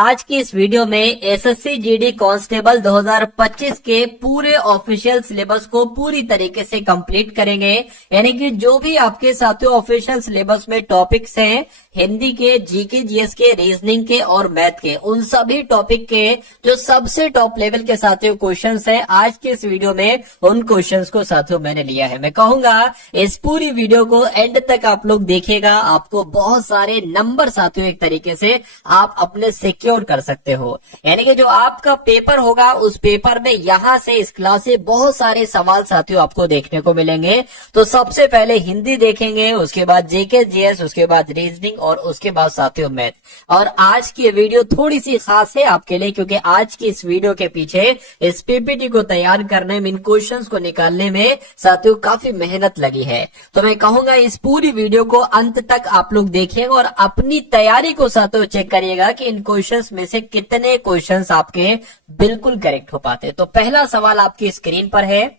आज की इस वीडियो में एसएससी जीडी कांस्टेबल 2025 के पूरे ऑफिशियल सिलेबस को पूरी तरीके से कंप्लीट करेंगे। यानी कि जो भी आपके साथियों ऑफिशियल सिलेबस में टॉपिक्स हैं, हिंदी के, जीके, जीएस के, रीजनिंग के और मैथ के, उन सभी टॉपिक के जो सबसे टॉप लेवल के साथियों क्वेश्चंस हैं, आज के इस वीडियो में उन क्वेश्चंस को साथियों मैंने लिया है। मैं कहूंगा इस पूरी वीडियो को एंड तक आप लोग देखिएगा, आपको बहुत सारे नंबर साथियों एक तरीके से आप अपने सिक्योर कर सकते हो। यानी कि जो आपका पेपर होगा उस पेपर में यहां से इस क्लास से बहुत सारे सवाल साथियों आपको देखने को मिलेंगे। तो सबसे पहले हिंदी देखेंगे, उसके बाद जीके, जीएस, उसके बाद रीजनिंग और उसके बाद साथियों मैथ। और आज की वीडियो थोड़ी सी खास है आपके लिए, क्योंकि आज की इस वीडियो के पीछे इस पीपीटी को तैयार करने में, इन क्वेश्चंस को निकालने में साथियों काफी मेहनत लगी है। तो मैं कहूंगा इस पूरी वीडियो को अंत तक आप लोग देखिएगा और अपनी तैयारी को साथियों चेक करिएगा कि इन क्वेश्चंस में से कितने क्वेश्चंस आपके बिल्कुल करेक्ट हो पाते। तो पहला सवाल आपकी स्क्रीन पर है,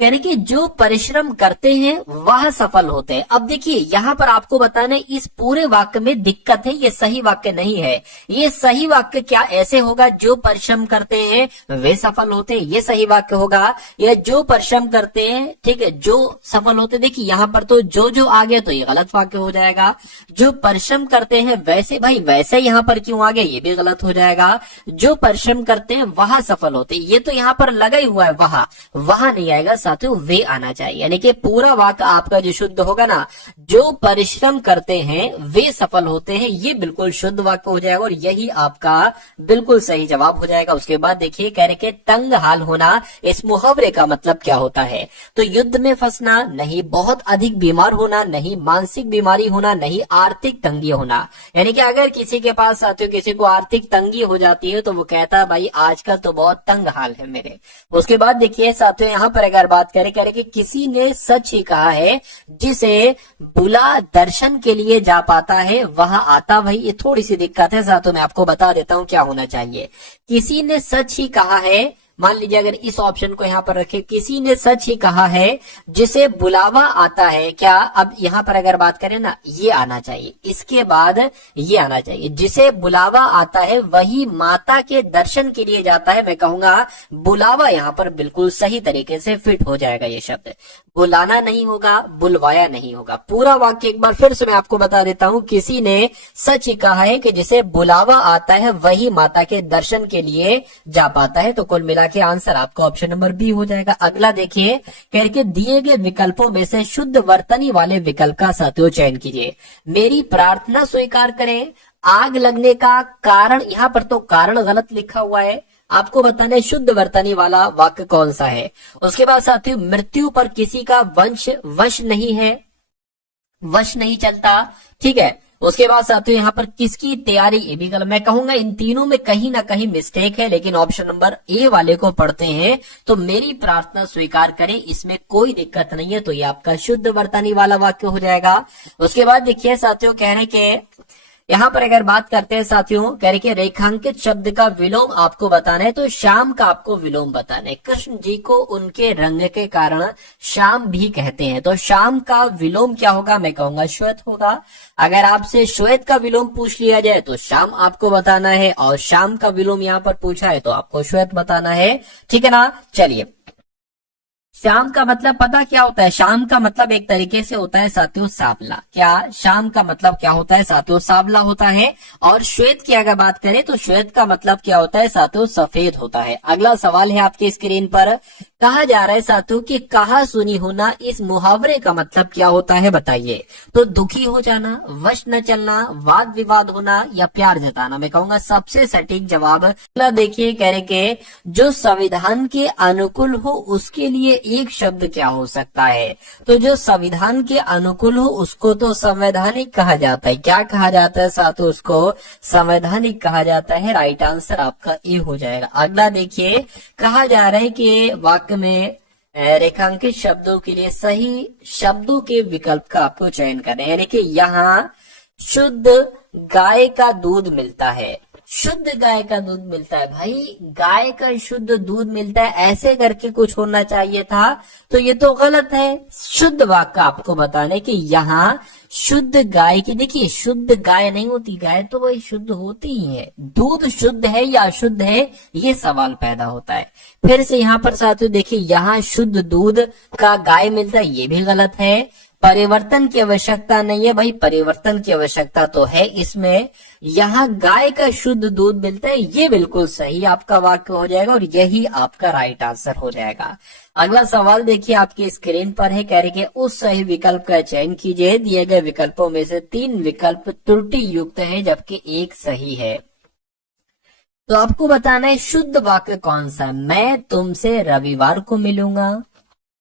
यानी कि जो परिश्रम करते हैं वह सफल होते हैं। अब देखिए यहां पर आपको बताना है, इस पूरे वाक्य में दिक्कत है, ये सही वाक्य नहीं है। ये सही वाक्य क्या ऐसे होगा, जो परिश्रम करते हैं वे सफल होते हैं, ये सही वाक्य होगा, या जो परिश्रम करते हैं, ठीक है, जो सफल होते। देखिए यहां पर तो जो आ गया तो ये गलत वाक्य हो जाएगा। जो परिश्रम करते हैं वैसे, भाई वैसे यहां पर क्यों आ गया, ये भी गलत हो जाएगा। जो परिश्रम करते हैं वह सफल होते, ये तो यहां पर लगा ही हुआ है, वहां नहीं आएगा साथियों, वे आना चाहिए। यानी कि पूरा वाक्य आपका जो शुद्ध होगा ना, जो परिश्रम करते हैं वे सफल होते हैं, ये बिल्कुल शुद्ध वाक्य हो जाएगा और यही आपका बिल्कुल सही जवाब हो जाएगा। उसके बाद देखिए कह रहे कि तंग हाल होना, इस मुहावरे का मतलब क्या होता है। तो युद्ध में फंसना नहीं, बहुत अधिक बीमार होना नहीं, मानसिक बीमारी होना नहीं, आर्थिक तंगी होना। यानी कि अगर किसी के पास साथियों किसी को आर्थिक तंगी हो जाती है तो वो कहता है भाई आजकल तो बहुत तंग हाल है मेरे। उसके बाद देखिए साथियों यहां पर अगर बात करें कि किसी ने सच ही कहा है, जिसे बुला दर्शन के लिए जा पाता है वह आता। भाई ये थोड़ी सी दिक्कत है साथियों, मैं आपको बता देता हूं क्या होना चाहिए। किसी ने सच ही कहा है, मान लीजिए अगर इस ऑप्शन को यहां पर रखे, किसी ने सच ही कहा है जिसे बुलावा आता है, क्या अब यहां पर अगर बात करें ना, ये आना चाहिए, इसके बाद ये आना चाहिए, जिसे बुलावा आता है वही माता के दर्शन के लिए जाता है। मैं कहूंगा बुलावा यहां पर बिल्कुल सही तरीके से फिट हो जाएगा। ये शब्द बुलाना नहीं होगा, बुलवाया नहीं होगा। पूरा वाक्य एक बार फिर से मैं आपको बता देता हूं, किसी ने सच ही कहा है कि जिसे बुलावा आता है वही माता के दर्शन के लिए जा पाता है। तो कुल मिला के आंसर आपका ऑप्शन नंबर बी हो जाएगा। अगला देखिए, कह के दिए गए विकल्पों में से शुद्ध वर्तनी वाले विकल्प का साथियों चयन कीजिए। मेरी प्रार्थना स्वीकार करें, आग लगने का कारण, यहां पर तो कारण गलत लिखा हुआ है, आपको बताना है शुद्ध वर्तनी वाला वाक्य कौन सा है। उसके बाद साथियों मृत्यु पर किसी का वश नहीं है, वश नहीं चलता, ठीक है। उसके बाद साथियों यहाँ पर किसकी तैयारी, ये भी गलत। मैं कहूंगा इन तीनों में कहीं ना कहीं मिस्टेक है, लेकिन ऑप्शन नंबर ए वाले को पढ़ते हैं तो मेरी प्रार्थना स्वीकार करें, इसमें कोई दिक्कत नहीं है। तो ये आपका शुद्ध वर्तनी वाला वाक्य हो जाएगा। उसके बाद देखिए साथियों कह रहे के यहां पर अगर बात करते हैं साथियों, कह रहे कि रेखांकित शब्द का विलोम आपको बताना है, तो श्याम का आपको विलोम बताना है। कृष्ण जी को उनके रंग के कारण श्याम भी कहते हैं, तो श्याम का विलोम क्या होगा, मैं कहूंगा श्वेत होगा। अगर आपसे श्वेत का विलोम पूछ लिया जाए तो श्याम आपको बताना है, और श्याम का विलोम यहाँ पर पूछा है तो आपको श्वेत बताना है, ठीक है ना। चलिए, शाम का मतलब पता क्या होता है, शाम का मतलब एक तरीके से होता है साथियों सांवला। क्या शाम का मतलब क्या होता है साथियों, सांवला होता है। और श्वेत की अगर बात करें तो श्वेत का मतलब क्या होता है साथियों, सफेद होता है। अगला सवाल है आपकी स्क्रीन पर, कहा जा रहा है साथियों कि कहा सुनी होना, इस मुहावरे का मतलब क्या होता है बताइए। तो दुखी हो जाना, वश न चलना, वाद विवाद होना या प्यार जताना। मैं कहूंगा सबसे सटीक जवाब देखिए, कह रहे के जो संविधान के अनुकूल हो उसके लिए एक शब्द क्या हो सकता है। तो जो संविधान के अनुकूल हो उसको तो संवैधानिक कहा जाता है। क्या कहा जाता है साथियों, उसको संवैधानिक कहा जाता है। राइट आंसर आपका ए हो जाएगा। अगला देखिए, कहा जा रहा है कि वाक्य में रेखांकित शब्दों के लिए सही शब्दों के विकल्प का आपको चयन करना है। यानी कि यहाँ शुद्ध गाय का दूध मिलता है, शुद्ध गाय का दूध मिलता है। भाई गाय का शुद्ध दूध मिलता है ऐसे करके कुछ होना चाहिए था, तो ये तो गलत है। शुद्ध वाक्य आपको बताने कि यहाँ शुद्ध गाय की, देखिए शुद्ध गाय नहीं होती, गाय तो वही शुद्ध होती ही है। दूध शुद्ध है या अशुद्ध है, ये सवाल पैदा होता है। फिर से यहाँ पर साथियों देखिए, यहाँ शुद्ध दूध का गाय मिलता है, ये भी गलत है। परिवर्तन की आवश्यकता नहीं है, भाई परिवर्तन की आवश्यकता तो है इसमें। यहाँ गाय का शुद्ध दूध मिलता है, ये बिल्कुल सही आपका वाक्य हो जाएगा और यही आपका राइट आंसर हो जाएगा। अगला सवाल देखिए आपकी स्क्रीन पर है, कह रहे कि उस सही विकल्प का चयन कीजिए। दिए गए विकल्पों में से 3 विकल्प त्रुटि युक्त है जबकि 1 सही है। तो आपको बताना है शुद्ध वाक्य कौन सा है। मैं तुमसे रविवार को मिलूंगा,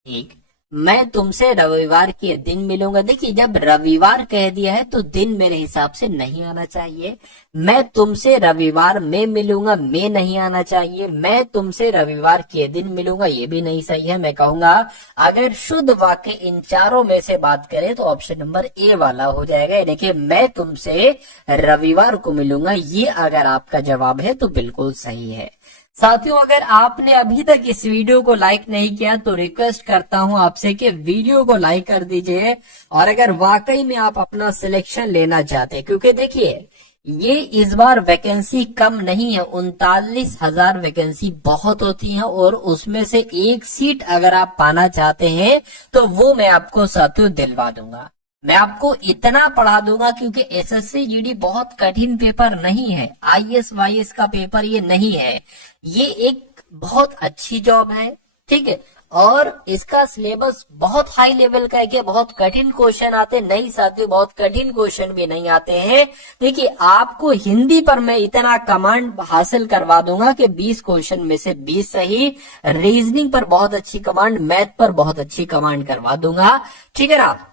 ठीक, मैं तुमसे रविवार के दिन मिलूंगा। देखिए जब रविवार कह दिया है तो दिन मेरे हिसाब से नहीं आना चाहिए। मैं तुमसे रविवार में मिलूंगा, में नहीं आना चाहिए। मैं तुमसे रविवार के दिन मिलूंगा, ये भी नहीं सही है। मैं कहूंगा अगर शुद्ध वाक्य इन चारों में से बात करें तो ऑप्शन नंबर ए वाला हो जाएगा, यानी कि मैं तुमसे रविवार को मिलूंगा। ये अगर आपका जवाब है तो बिल्कुल सही है। साथियों अगर आपने अभी तक इस वीडियो को लाइक नहीं किया तो रिक्वेस्ट करता हूं आपसे कि वीडियो को लाइक कर दीजिए। और अगर वाकई में आप अपना सिलेक्शन लेना चाहते हैं, क्योंकि देखिए ये इस बार वैकेंसी कम नहीं है, 39,000 वैकेंसी बहुत होती है और उसमें से 1 सीट अगर आप पाना चाहते हैं तो वो मैं आपको साथियों दिलवा दूंगा। मैं आपको इतना पढ़ा दूंगा क्योंकि एसएससी जीडी बहुत कठिन पेपर नहीं है, आईएएस वाईएएस का पेपर ये नहीं है। ये एक बहुत अच्छी जॉब है, ठीक है, और इसका सिलेबस बहुत हाई लेवल का है कि बहुत कठिन क्वेश्चन आते नहीं साथियों, बहुत कठिन क्वेश्चन भी नहीं आते हैं। देखिए आपको हिंदी पर मैं इतना कमांड हासिल करवा दूंगा कि 20 क्वेश्चन में से 20 सही, रीजनिंग पर बहुत अच्छी कमांड, मैथ पर बहुत अच्छी कमांड करवा दूंगा, ठीक है ना।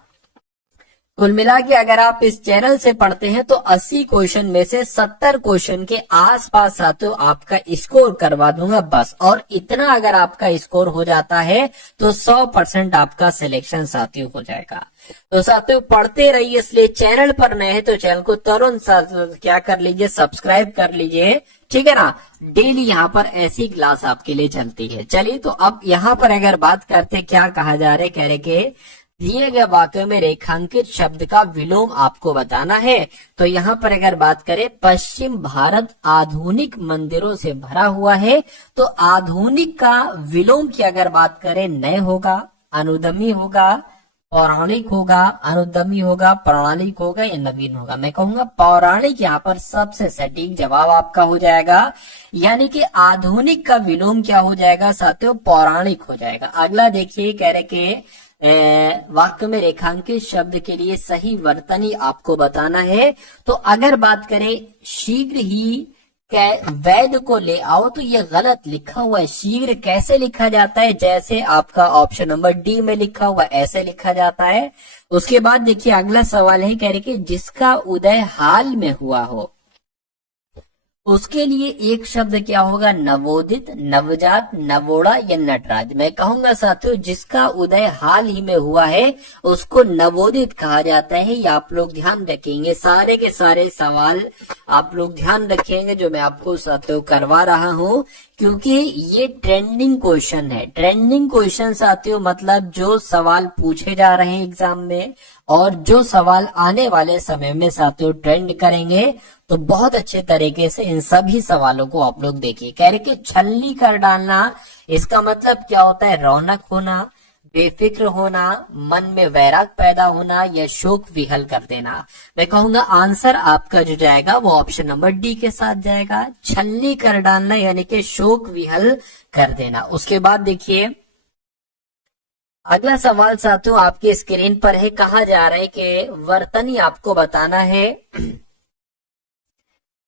कुल मिला के अगर आप इस चैनल से पढ़ते हैं तो 80 क्वेश्चन में से 70 क्वेश्चन के आसपास साथियों आपका स्कोर करवा दूंगा बस। और इतना अगर आपका स्कोर हो जाता है तो 100% आपका सिलेक्शन साथियों हो जाएगा। तो साथियों पढ़ते रहिए, इसलिए चैनल पर नए हैं तो चैनल को तुरंत क्या कर लीजिए, सब्सक्राइब कर लीजिए, ठीक है ना। डेली यहाँ पर ऐसी क्लास आपके लिए चलती है। चलिए तो अब यहाँ पर अगर बात करते क्या कहा जा रहा है, कह रहे कि दिए गए वाक्य में रेखांकित शब्द का विलोम आपको बताना है। तो यहाँ पर अगर बात करें पश्चिम भारत आधुनिक मंदिरों से भरा हुआ है, तो आधुनिक का विलोम की अगर बात करें नए होगा, अनुदमी होगा, पौराणिक होगा, अनुदमी होगा, पौराणिक होगा या नवीन होगा। मैं कहूंगा पौराणिक यहाँ पर सबसे सटीक जवाब आपका हो जाएगा, यानी कि आधुनिक का विलोम क्या हो जाएगा साथियों, पौराणिक हो जाएगा। अगला देखिए कह रहे कि वाक्य में रेखांकित शब्द के लिए सही वर्तनी आपको बताना है। तो अगर बात करें शीघ्र ही वैद को ले आओ, तो ये गलत लिखा हुआ है। शीघ्र कैसे लिखा जाता है, जैसे आपका ऑप्शन नंबर डी में लिखा हुआ ऐसे लिखा जाता है। उसके बाद देखिए अगला सवाल है, कह रहे कि जिसका उदय हाल में हुआ हो उसके लिए एक शब्द क्या होगा, नवोदित, नवजात, नवोड़ा या नटराज। मैं कहूंगा साथियों जिसका उदय हाल ही में हुआ है उसको नवोदित कहा जाता है। ये आप लोग ध्यान रखेंगे, सारे के सारे सवाल आप लोग ध्यान रखेंगे जो मैं आपको साथियों करवा रहा हूँ, क्योंकि ये ट्रेंडिंग क्वेश्चन है। ट्रेंडिंग क्वेश्चन साथियों मतलब जो सवाल पूछे जा रहे हैं एग्जाम में और जो सवाल आने वाले समय में साथियों ट्रेंड करेंगे, तो बहुत अच्छे तरीके से इन सभी सवालों को आप लोग देखिए। कह रहे कि छलनी कर डालना, इसका मतलब क्या होता है, रौनक होना, बेफिक्र होना, मन में वैराग पैदा होना या शोक विहल कर देना। मैं कहूंगा आंसर आपका जो जाएगा वो ऑप्शन नंबर डी के साथ जाएगा, छलनी कर डालना यानी कि शोक विहल कर देना। उसके बाद देखिए अगला सवाल साथियों आपकी स्क्रीन पर है, कहा जा रहा है कि वर्तनी आपको बताना है,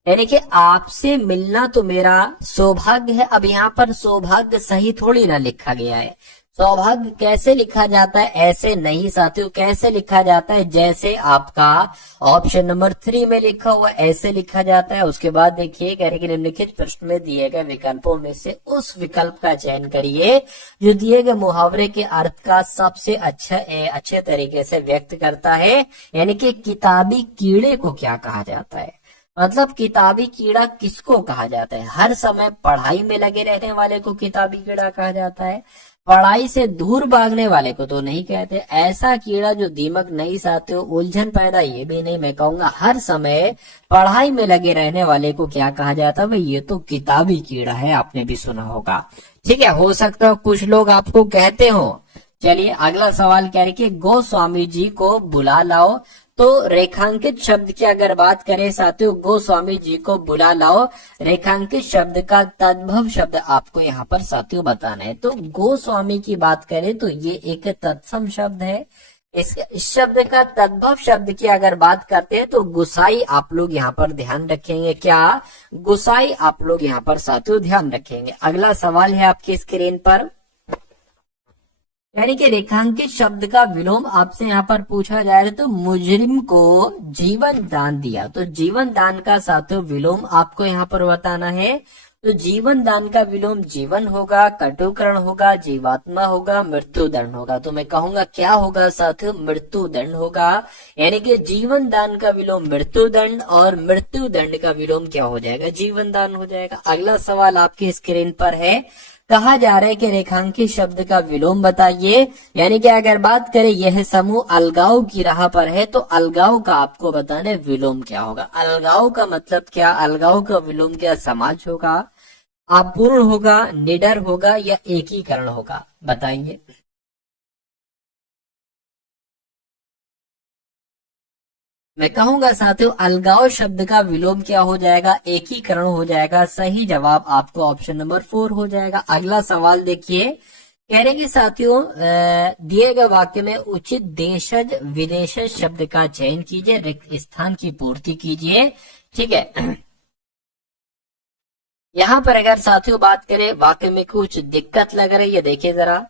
यानी कि आपसे मिलना तो मेरा सौभाग्य है। अब यहाँ पर सौभाग्य सही थोड़ी ना लिखा गया है। सौभाग्य कैसे लिखा जाता है, ऐसे नहीं साथियों। कैसे लिखा जाता है, जैसे आपका ऑप्शन नंबर 3 में लिखा हुआ ऐसे लिखा जाता है। उसके बाद देखिए कह रहे कि निम्नलिखित प्रश्न में दिए गए विकल्पों में से उस विकल्प का चयन करिए जो दिए गए मुहावरे के अर्थ का सबसे अच्छे तरीके से व्यक्त करता है। यानी कि किताबी कीड़े को क्या कहा जाता है। मतलब किताबी कीड़ा किसको कहा जाता है? हर समय पढ़ाई में लगे रहने वाले को किताबी कीड़ा कहा जाता है। पढ़ाई से दूर भागने वाले को तो नहीं कहते। ऐसा कीड़ा जो दीमक नहीं चाहते हो, उलझन पैदा, ये भी नहीं। मैं कहूंगा हर समय पढ़ाई में लगे रहने वाले को क्या कहा जाता है? भाई ये तो किताबी कीड़ा है, आपने भी सुना होगा। ठीक है, हो सकता है कुछ लोग आपको कहते हो। चलिए अगला सवाल क्या है कि गोस्वामी जी को बुला लाओ। तो रेखांकित शब्द की अगर बात करें साथियों, गोस्वामी जी को बुला लाओ, रेखांकित शब्द का तद्भव शब्द आपको यहाँ पर साथियों बताना है। तो गोस्वामी की बात करें तो ये एक तत्सम शब्द है। इस शब्द का तद्भव शब्द की अगर बात करते हैं तो गुसाई आप लोग यहाँ पर ध्यान रखेंगे। क्या? गुसाई आप लोग यहाँ पर साथियों ध्यान रखेंगे। अगला सवाल है आपकी स्क्रीन पर, यानी कि रेखांकित शब्द का विलोम आपसे यहाँ पर पूछा जा रहा है। तो मुजरिम को जीवन दान दिया, तो जीवन दान का साथियों विलोम आपको यहाँ पर बताना है। तो जीवन दान का विलोम जीवन होगा, कटुकरण होगा, जीवात्मा होगा, मृत्यु दंड होगा। तो मैं कहूंगा क्या होगा साथियों? मृत्यु दंड होगा। यानी कि जीवन दान का विलोम मृत्यु दंड और मृत्यु दंड का विलोम क्या हो जाएगा? जीवन दान हो जाएगा। अगला सवाल आपकी स्क्रीन पर है, कहा जा रहा है कि रेखांकित शब्द का विलोम बताइए। यानी कि अगर बात करें यह समूह अलगाव की राह पर है, तो अलगाव का आपको बताना है विलोम क्या होगा। अलगाव का मतलब क्या? अलगाव का विलोम क्या? समाज होगा, अपूर्ण होगा, निडर होगा या एकीकरण होगा? बताइए। मैं कहूंगा साथियों अलगाव शब्द का विलोम क्या हो जाएगा? एकीकरण हो जाएगा। सही जवाब आपको ऑप्शन नंबर 4 हो जाएगा। अगला सवाल देखिए, कह रहे कि साथियों दिए गए वाक्य में उचित देशज विदेशज शब्द का चयन कीजिए, रिक्त स्थान की पूर्ति कीजिए। ठीक है, यहाँ पर अगर साथियों बात करें वाक्य में कुछ दिक्कत लग रही है, देखिए जरा।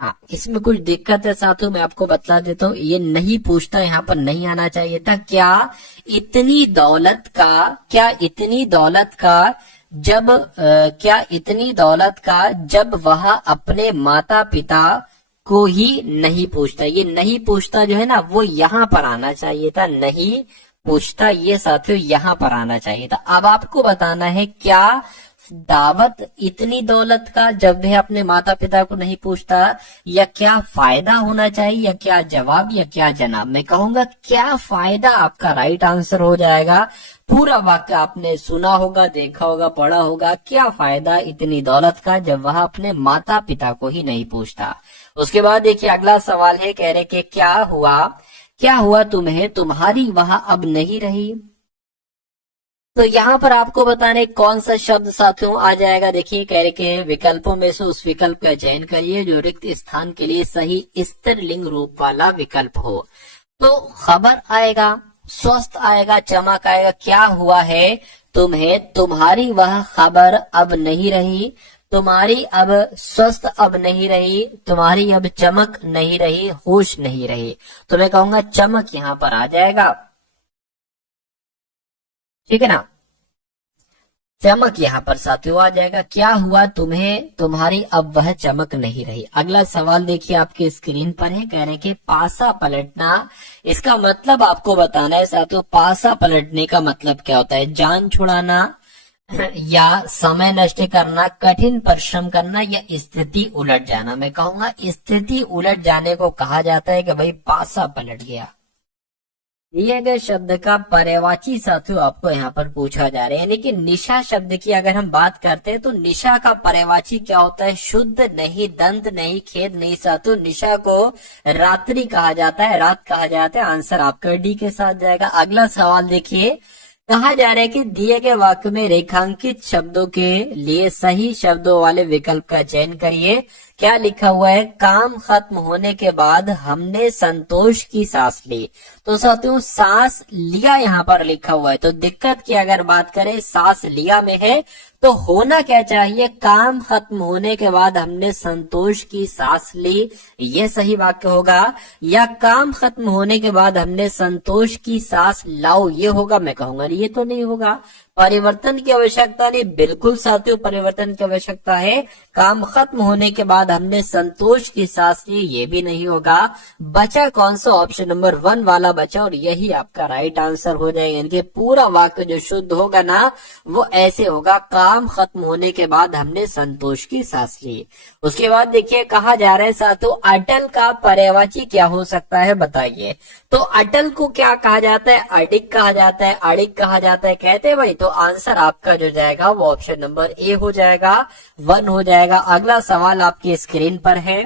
हाँ, इसमें कुछ दिक्कत है साथियों, मैं आपको बता देता हूँ। ये नहीं पूछता, यहाँ पर नहीं आना चाहिए था। क्या इतनी दौलत का, क्या इतनी दौलत का जब क्या इतनी दौलत का जब वह अपने माता पिता को ही नहीं पूछता? ये नहीं पूछता जो है ना, वो यहाँ पर आना चाहिए था। नहीं पूछता ये साथियों यहाँ पर आना चाहिए था। अब आपको बताना है क्या दावत इतनी दौलत का जब वह अपने माता पिता को नहीं पूछता, या क्या फायदा होना चाहिए, या क्या जवाब, या क्या जनाब? मैं कहूंगा क्या फायदा आपका राइट आंसर हो जाएगा। पूरा वाक्य आपने सुना होगा, देखा होगा, पढ़ा होगा। क्या फायदा इतनी दौलत का जब वह अपने माता पिता को ही नहीं पूछता। उसके बाद देखिए अगला सवाल है, कह रहे कि क्या हुआ तुम्हें, तुम्हारी वहां अब नहीं रही? तो यहाँ पर आपको बताने कौन सा शब्द साथियों आ जाएगा। देखिए कह रहे के विकल्पों में से उस विकल्प का चयन करिए जो रिक्त स्थान के लिए सही स्त्रीलिंग रूप वाला विकल्प हो। तो खबर आएगा, स्वस्थ आएगा, चमक आएगा। क्या हुआ है तुम्हें, तुम्हारी वह खबर अब नहीं रही, तुम्हारी अब स्वस्थ अब नहीं रही, तुम्हारी अब चमक नहीं रही, होश नहीं रही। तो मैं कहूंगा चमक यहाँ पर आ जाएगा। ठीक है ना, चमक यहाँ पर साथियों आ जाएगा। क्या हुआ तुम्हें, तुम्हारी अब वह चमक नहीं रही। अगला सवाल देखिए आपके स्क्रीन पर है, कह रहे हैं कि पासा पलटना, इसका मतलब आपको बताना है साथियों। पासा पलटने का मतलब क्या होता है? जान छुड़ाना, या समय नष्ट करना, कठिन परिश्रम करना, या स्थिति उलट जाना। मैं कहूंगा स्थिति उलट जाने को कहा जाता है कि भाई पासा पलट गया। दिए गए शब्द का पर्यायवाची साथियों आपको यहाँ पर पूछा जा रहा है। यानी कि निशा शब्द की अगर हम बात करते हैं तो निशा का पर्यायवाची क्या होता है? शुद्ध नहीं, दंत नहीं, खेद नहीं साथियों। निशा को रात्रि कहा जाता है, रात कहा जाता है। आंसर आपका डी के साथ जाएगा। अगला सवाल देखिए, कहा जा रहा है कि दिए गए वाक्य में रेखांकित शब्दों के लिए सही शब्दों वाले विकल्प का चयन करिए। क्या लिखा हुआ है? काम खत्म होने के बाद हमने संतोष की सांस ली। तो साथियों सांस लिया यहाँ पर लिखा हुआ है, तो दिक्कत की अगर बात करें सांस लिया में है, तो होना क्या चाहिए? काम खत्म होने के बाद हमने संतोष की सांस ली, ये सही वाक्य होगा। या काम खत्म होने के बाद हमने संतोष की सांस लाओ, ये होगा। मैं कहूंगा ये तो नहीं होगा। परिवर्तन की आवश्यकता नहीं, बिल्कुल साथियों परिवर्तन की आवश्यकता है। काम खत्म होने के बाद हमने संतोष की सांस ली, ये भी नहीं होगा। बचा कौन सा? ऑप्शन नंबर 1 वाला बचा, और यही आपका राइट आंसर हो जाएगा। इनके पूरा वाक्य जो शुद्ध होगा ना वो ऐसे होगा, काम खत्म होने के बाद हमने संतोष की सांस ली। उसके बाद देखिए कहा जा रहा है साथियों, अटल का पर्यायवाची क्या हो सकता है बताइए। तो अटल को क्या कहा जाता है? अडिग कहा जाता है, अडिग कहा जाता है, कहते हैं भाई। तो आंसर आपका जो जाएगा वो ऑप्शन नंबर ए हो जाएगा, 1 हो जाएगा। अगला सवाल आपकी स्क्रीन पर है,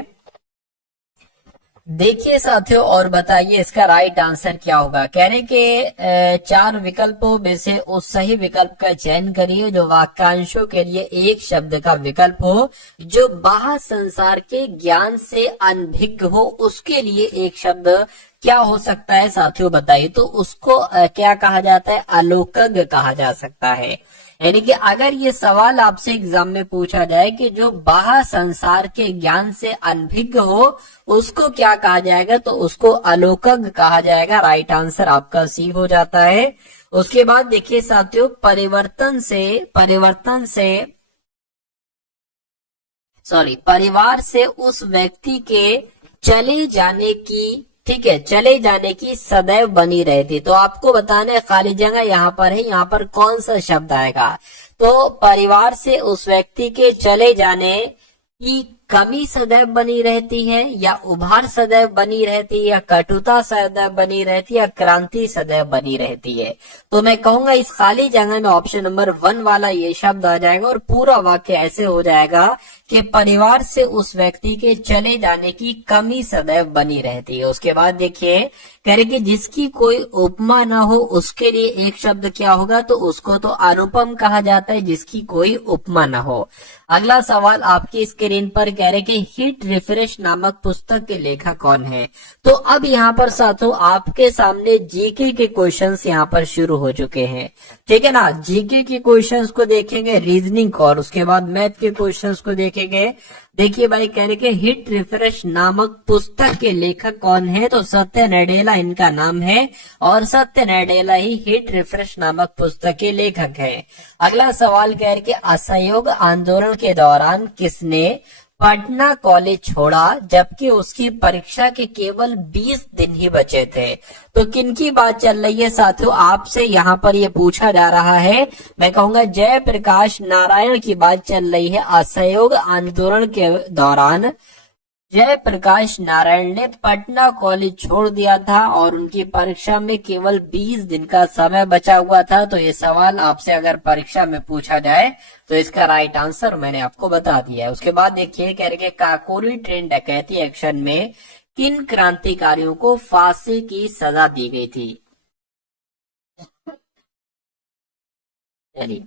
देखिए साथियों और बताइए इसका राइट आंसर क्या होगा। कह रहे कि 4 विकल्पों में से उस सही विकल्प का चयन करिए जो वाक्यांशों के लिए एक शब्द का विकल्प हो, जो बाह्य संसार के ज्ञान से अनभिज्ञ हो। उसके लिए एक शब्द क्या हो सकता है साथियों बताइए। तो उसको क्या कहा जाता है? अलौकिक कहा जा सकता है। यानी कि अगर ये सवाल आपसे एग्जाम में पूछा जाए कि जो बाह्य संसार के ज्ञान से अनभिज्ञ हो उसको क्या कहा जाएगा, तो उसको अलौकिक कहा जाएगा। राइट आंसर आपका सी हो जाता है। उसके बाद देखिए साथियों, परिवार से उस व्यक्ति के चले जाने की, ठीक है, चले जाने की सदैव बनी रहती। तो आपको बताना है, खाली जगह यहाँ पर है, यहाँ पर कौन सा शब्द आएगा। तो परिवार से उस व्यक्ति के चले जाने की कमी सदैव बनी रहती है, या उभार सदैव बनी रहती है, या कटुता सदैव बनी रहती है, या क्रांति सदैव बनी रहती है। तो मैं कहूंगा इस खाली जगह में ऑप्शन नंबर 1 वाला ये शब्द आ जाएगा, और पूरा वाक्य ऐसे हो जाएगा कि परिवार से उस व्यक्ति के चले जाने की कमी सदैव बनी रहती है। उसके बाद देखिए कह रहे कि जिसकी कोई उपमा ना हो उसके लिए एक शब्द क्या होगा, तो उसको तो अनुपम कहा जाता है, जिसकी कोई उपमा ना हो। अगला सवाल आपकी स्क्रीन पर कह रहे कि हिट रिफ्रेश नामक पुस्तक के लेखक कौन है। तो अब यहाँ पर साथियों आपके सामने जीके के क्वेश्चंस यहाँ पर शुरू हो चुके हैं, ठीक है ना। जीके के क्वेश्चंस को देखेंगे, रीजनिंग और उसके बाद मैथ के क्वेश्चंस को देखेंगे। देखिए भाई कह रहे कि हिट रिफ्रेश नामक पुस्तक के लेखक कौन है, तो सत्य नडेला इनका नाम है, और सत्य नडेला ही हिट रिफ्रेश नामक पुस्तक के लेखक है। अगला सवाल कह रहे कि असहयोग आंदोलन के दौरान किसने पटना कॉलेज छोड़ा जबकि उसकी परीक्षा के केवल 20 दिन ही बचे थे। तो किनकी बात चल रही है साथियों, आपसे यहाँ पर ये पूछा जा रहा है। मैं कहूंगा जयप्रकाश नारायण की बात चल रही है। असहयोग आंदोलन के दौरान जयप्रकाश नारायण ने पटना कॉलेज छोड़ दिया था और उनकी परीक्षा में केवल 20 दिन का समय बचा हुआ था। तो ये सवाल आपसे अगर परीक्षा में पूछा जाए तो इसका राइट आंसर मैंने आपको बता दिया है। उसके बाद देखिए कह रहे काकोरी ट्रेन डकैती एक्शन में किन क्रांतिकारियों को फांसी की सजा दी गई थी। चलिए,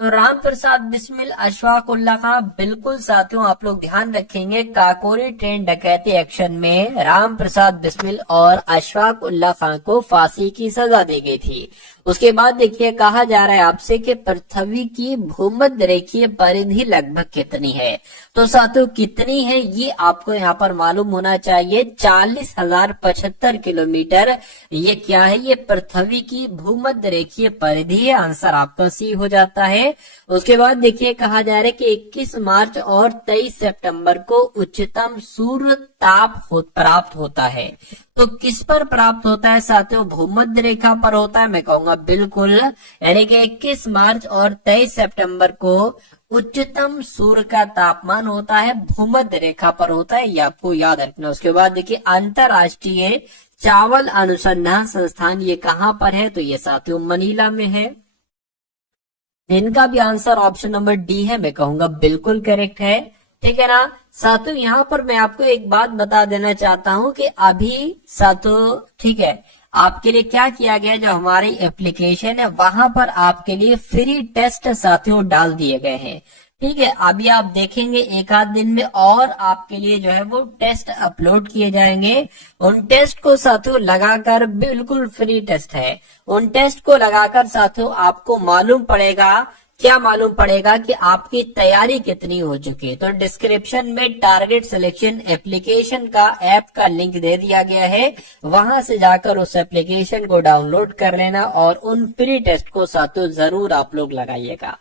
तो राम प्रसाद बिस्मिल, अशफाक उल्लाह खां, बिल्कुल साथियों आप लोग ध्यान रखेंगे काकोरी ट्रेन डकैती एक्शन में राम प्रसाद बिस्मिल और अशफाक उल्लाह खां को फांसी की सजा दी गई थी। उसके बाद देखिए कहा जा रहा है आपसे कि पृथ्वी की भूमध्य रेखीय परिधि लगभग कितनी है। तो साथियों कितनी है ये आपको यहाँ पर मालूम होना चाहिए, 40,075 किलोमीटर। ये क्या है, ये पृथ्वी की भूमध्य रेखीय परिधि है। आंसर आपका सी हो जाता है। उसके बाद देखिए कहा जा रहा है कि 21 मार्च और 23 सितंबर को उच्चतम सूर्य ताप प्राप्त होता है। तो किस पर प्राप्त होता है साथियों, भूमध्य रेखा पर होता है। मैं कहूंगा बिल्कुल, यानी कि 21 मार्च और 23 सितंबर को उच्चतम सूर्य का तापमान होता है भूमध्य रेखा पर होता है, ये आपको याद रखना। उसके बाद देखिए अंतरराष्ट्रीय चावल अनुसंधान संस्थान ये कहाँ पर है, तो ये साथियों मनीला में है। इनका भी आंसर ऑप्शन नंबर डी है। मैं कहूंगा बिल्कुल करेक्ट है, ठीक है ना। साथियों यहाँ पर मैं आपको एक बात बता देना चाहता हूँ कि अभी साथियों ठीक है आपके लिए क्या किया गया, जो हमारी एप्लीकेशन है वहां पर आपके लिए फ्री टेस्ट साथियों डाल दिए गए हैं, ठीक है। अभी आप देखेंगे एक आध दिन में और आपके लिए जो है वो टेस्ट अपलोड किए जाएंगे। उन टेस्ट को साथियों लगाकर, बिल्कुल फ्री टेस्ट है, उन टेस्ट को लगाकर साथियों आपको मालूम पड़ेगा क्या मालूम पड़ेगा कि आपकी तैयारी कितनी हो चुकी है। तो डिस्क्रिप्शन में टारगेट सिलेक्शन एप्लीकेशन का ऐप का लिंक दे दिया गया है, वहां से जाकर उस एप्लीकेशन को डाउनलोड कर लेना और उन फ्री टेस्ट को साथियों जरूर आप लोग लगाइएगा।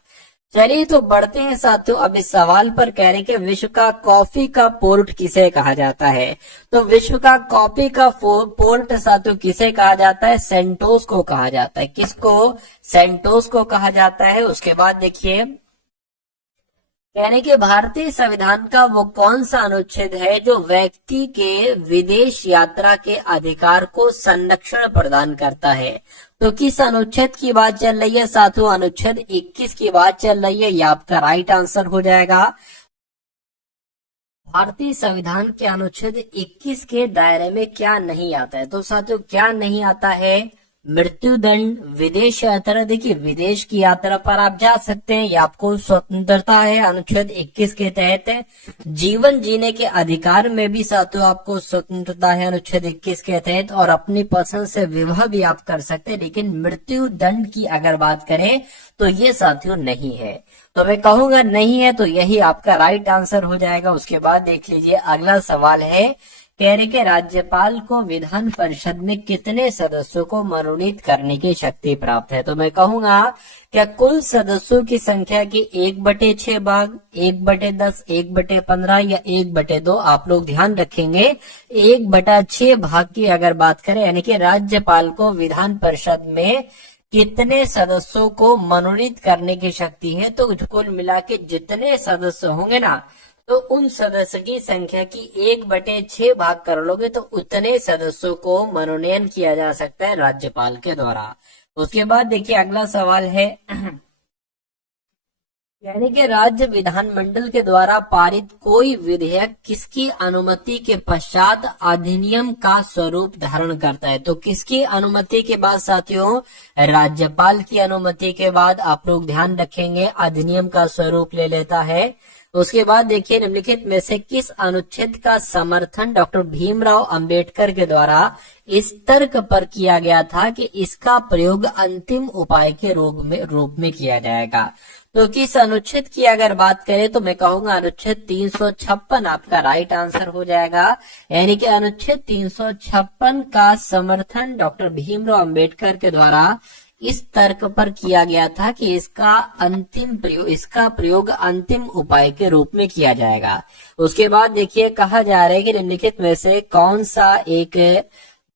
चलिए तो बढ़ते हैं साथियों अब इस सवाल पर। कह रहे हैं कि विश्व का कॉफी का पोर्ट किसे कहा जाता है। तो विश्व का कॉफी का पोर्ट साथियों किसे कहा जाता है, सेंटोस को कहा जाता है। किसको, सेंटोस को कहा जाता है। उसके बाद देखिए यानी कि भारतीय संविधान का वो कौन सा अनुच्छेद है जो व्यक्ति के विदेश यात्रा के अधिकार को संरक्षण प्रदान करता है। तो किस अनुच्छेद की बात चल रही है साथियों, अनुच्छेद 21 की बात चल रही है। ये आपका राइट आंसर हो जाएगा। भारतीय संविधान के अनुच्छेद 21 के दायरे में क्या नहीं आता है। तो साथियों क्या नहीं आता है, मृत्यु दंड, विदेश यात्रा। देखिए विदेश की यात्रा पर आप जा सकते हैं, ये आपको स्वतंत्रता है अनुच्छेद 21 के तहत। जीवन जीने के अधिकार में भी साथियों आपको स्वतंत्रता है अनुच्छेद 21 के तहत, और अपनी पसंद से विवाह भी आप कर सकते हैं। लेकिन मृत्यु दंड की अगर बात करें तो ये साथियों नहीं है। तो मैं कहूंगा नहीं है, तो यही आपका राइट आंसर हो जाएगा। उसके बाद देख लीजिए अगला सवाल है, कह रहे कि राज्यपाल को विधान परिषद में कितने सदस्यों को मनोनीत करने की शक्ति प्राप्त है। तो मैं कहूंगा क्या कुल सदस्यों की संख्या की 1/6 भाग, 1/10, 1/15 या 1/2 आप लोग ध्यान रखेंगे। 1/6 भाग की अगर बात करें, यानी कि राज्यपाल को विधान परिषद में कितने सदस्यों को मनोनीत करने की शक्ति है। तो कुल मिला के जितने सदस्य होंगे ना, तो उन सदस्य की संख्या की 1/6 भाग कर लोगे तो उतने सदस्यों को मनोनयन किया जा सकता है राज्यपाल के द्वारा। उसके बाद देखिए अगला सवाल है, यानी कि राज्य विधानमंडल के द्वारा पारित कोई विधेयक किसकी अनुमति के पश्चात अधिनियम का स्वरूप धारण करता है। तो किसकी अनुमति के बाद साथियों, राज्यपाल की अनुमति के बाद आप लोग ध्यान रखेंगे अधिनियम का स्वरूप ले लेता है। उसके बाद देखिए निम्नलिखित में से किस अनुच्छेद का समर्थन डॉक्टर भीमराव अंबेडकर के द्वारा इस तर्क पर किया गया था कि इसका प्रयोग अंतिम उपाय के रूप में किया जाएगा। तो किस अनुच्छेद की अगर बात करें तो मैं कहूंगा अनुच्छेद 356 आपका राइट आंसर हो जाएगा। यानी कि अनुच्छेद 356 का समर्थन डॉक्टर भीमराव अंबेडकर के द्वारा इस तर्क पर किया गया था कि इसका प्रयोग अंतिम उपाय के रूप में किया जाएगा। उसके बाद देखिए कहा जा रहा है कि निम्नलिखित में से कौन सा एक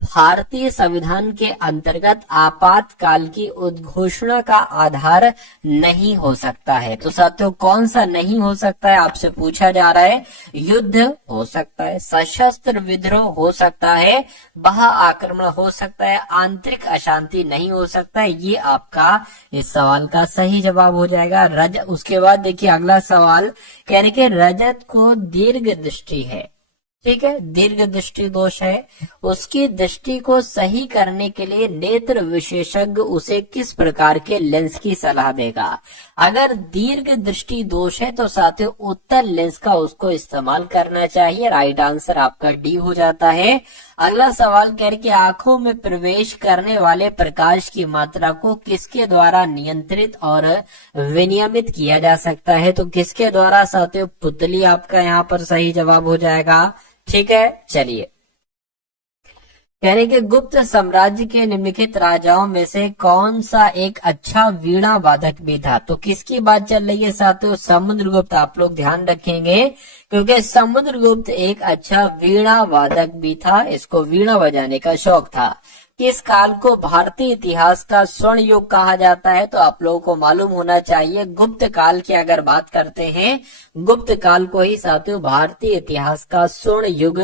भारतीय संविधान के अंतर्गत आपातकाल की उद्घोषणा का आधार नहीं हो सकता है। तो साथियों कौन सा नहीं हो सकता है आपसे पूछा जा रहा है। युद्ध हो सकता है, सशस्त्र विद्रोह हो सकता है, बाह्य आक्रमण हो सकता है, आंतरिक अशांति नहीं हो सकता है। ये आपका इस सवाल का सही जवाब हो जाएगा। उसके बाद देखिए अगला सवाल, कहने के रजत को दीर्घ दृष्टि है, ठीक है, दीर्घ दृष्टि दोष है, उसकी दृष्टि को सही करने के लिए नेत्र विशेषज्ञ उसे किस प्रकार के लेंस की सलाह देगा। अगर दीर्घ दृष्टि दोष है तो साथियों उत्तल लेंस का उसको इस्तेमाल करना चाहिए। राइट आंसर आपका डी हो जाता है। अगला सवाल कह रहे कि आंखों में प्रवेश करने वाले प्रकाश की मात्रा को किसके द्वारा नियंत्रित और विनियमित किया जा सकता है। तो किसके द्वारा साथियों, पुतली आपका यहाँ पर सही जवाब हो जाएगा। ठीक है, चलिए कह रहे कि गुप्त साम्राज्य के निम्नलिखित राजाओं में से कौन सा एक अच्छा वीणा वादक भी था। तो किसकी बात चल रही है साथियों, समुद्रगुप्त। आप लोग ध्यान रखेंगे क्योंकि समुद्रगुप्त एक अच्छा वीणा वादक भी था, इसको वीणा बजाने का शौक था। किस काल को भारतीय इतिहास का स्वर्ण युग कहा जाता है। तो आप लोगों को मालूम होना चाहिए गुप्त काल की अगर बात करते हैं, गुप्त काल को ही साथियों भारतीय इतिहास का स्वर्ण युग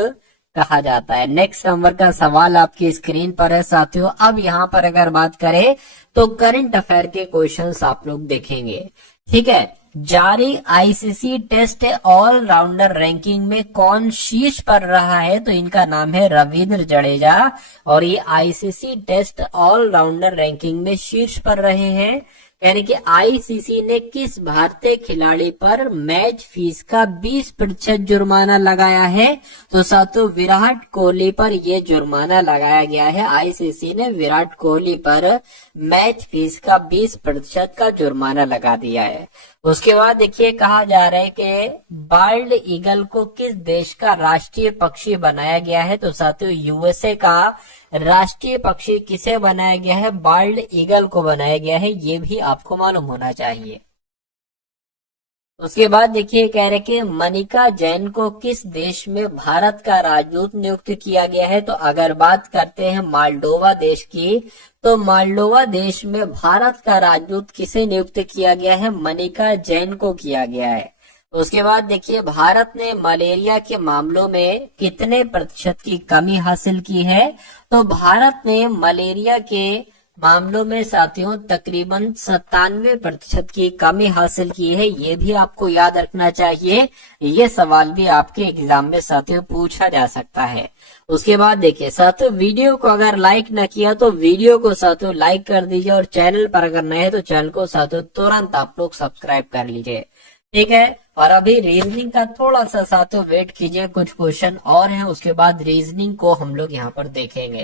कहा जाता है। नेक्स्ट नंबर का सवाल आपकी स्क्रीन पर है साथियों। अब यहाँ पर अगर बात करें तो करंट अफेयर के क्वेश्चंस आप लोग देखेंगे। ठीक है, जारी आईसीसी टेस्ट ऑलराउंडर रैंकिंग में कौन शीर्ष पर रहा है। तो इनका नाम है रविंद्र जडेजा, और ये आईसीसी टेस्ट ऑलराउंडर रैंकिंग में शीर्ष पर रहे हैं। यानी कि आईसीसी ने किस भारतीय खिलाड़ी पर मैच फीस का 20% जुर्माना लगाया है? तो साथियों विराट कोहली पर यह जुर्माना लगाया गया है। आईसीसी ने विराट कोहली पर मैच फीस का 20% का जुर्माना लगा दिया है। उसके बाद देखिए कहा जा रहा है कि बाल्ड ईगल को किस देश का राष्ट्रीय पक्षी बनाया गया है? तो साथियों यूएसए का राष्ट्रीय पक्षी किसे बनाया गया है? बाल्ड ईगल को बनाया गया है, ये भी आपको मालूम होना चाहिए। उसके बाद देखिए कह रहे कि मनिका जैन को किस देश में भारत का राजदूत नियुक्त किया गया है? तो अगर बात करते हैं मालडोवा देश की, तो मालडोवा देश में भारत का राजदूत किसे नियुक्त किया गया है? मनिका जैन को किया गया है। उसके बाद देखिए भारत ने मलेरिया के मामलों में कितने प्रतिशत की कमी हासिल की है? तो भारत ने मलेरिया के मामलों में साथियों तकरीबन 97% की कमी हासिल की है, ये भी आपको याद रखना चाहिए। ये सवाल भी आपके एग्जाम में साथियों पूछा जा सकता है। उसके बाद देखिए साथियों वीडियो को अगर लाइक न किया तो वीडियो को साथियों लाइक कर दीजिए और चैनल पर अगर नए हैं तो चैनल को साथियों तुरंत आप लोग सब्सक्राइब कर लीजिए, ठीक है। और अभी रीजनिंग का थोड़ा सा साथियों वेट कीजिए, कुछ क्वेश्चन और हैं, उसके बाद रीजनिंग को हम लोग यहाँ पर देखेंगे।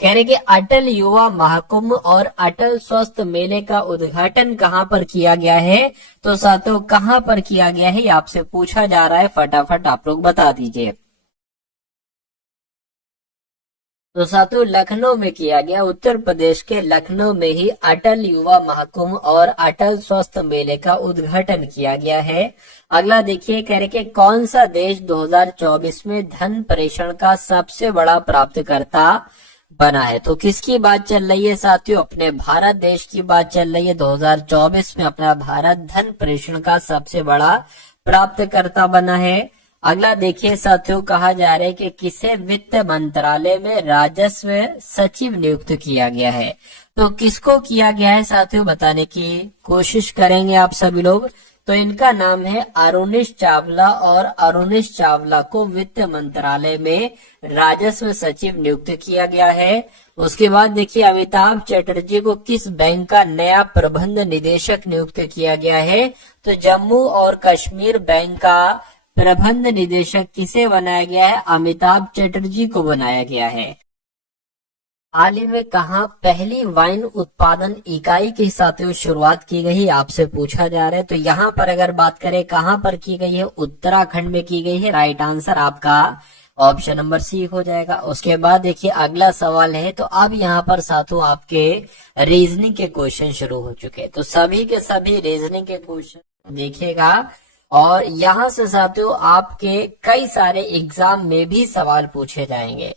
कह रहे कि अटल युवा महाकुंभ और अटल स्वस्थ मेले का उद्घाटन कहाँ पर किया गया है? तो साथियों कहाँ पर किया गया है ये आपसे पूछा जा रहा है, फटाफट आप लोग बता दीजिए। तो साथियों लखनऊ में किया गया, उत्तर प्रदेश के लखनऊ में ही अटल युवा महाकुंभ और अटल स्वस्थ मेले का उद्घाटन किया गया है। अगला देखिए कह रहे कि कौन सा देश 2024 में धन प्रेषण का सबसे बड़ा प्राप्तकर्ता बना है? तो किसकी बात चल रही है साथियों? अपने भारत देश की बात चल रही है। 2024 में अपना भारत धन प्रेषण का सबसे बड़ा प्राप्तकर्ता बना है। अगला देखिए साथियों कहा जा रहा है कि किसे वित्त मंत्रालय में राजस्व सचिव नियुक्त किया गया है? तो किसको किया गया है साथियों बताने की कोशिश करेंगे आप सभी लोग। तो इनका नाम है अरुणेश चावला, और अरुणेश चावला को वित्त मंत्रालय में राजस्व सचिव नियुक्त किया गया है। उसके बाद देखिए अमिताभ चटर्जी को किस बैंक का नया प्रबंध निदेशक नियुक्त किया गया है? तो जम्मू और कश्मीर बैंक का प्रबंध निदेशक किसे बनाया गया है? अमिताभ चटर्जी को बनाया गया है। हाल ही में कहा पहली वाइन उत्पादन इकाई की साथियों शुरुआत की गई, आपसे पूछा जा रहा है। तो यहाँ पर अगर बात करें कहाँ पर की गई है? उत्तराखंड में की गई है। राइट आंसर आपका ऑप्शन नंबर सी हो जाएगा। उसके बाद देखिए अगला सवाल है, तो अब यहाँ पर साथियों आपके रीजनिंग के क्वेश्चन शुरू हो चुके हैं। तो सभी के सभी रीजनिंग के क्वेश्चन देखिएगा, और यहाँ से साथियों आपके कई सारे एग्जाम में भी सवाल पूछे जाएंगे।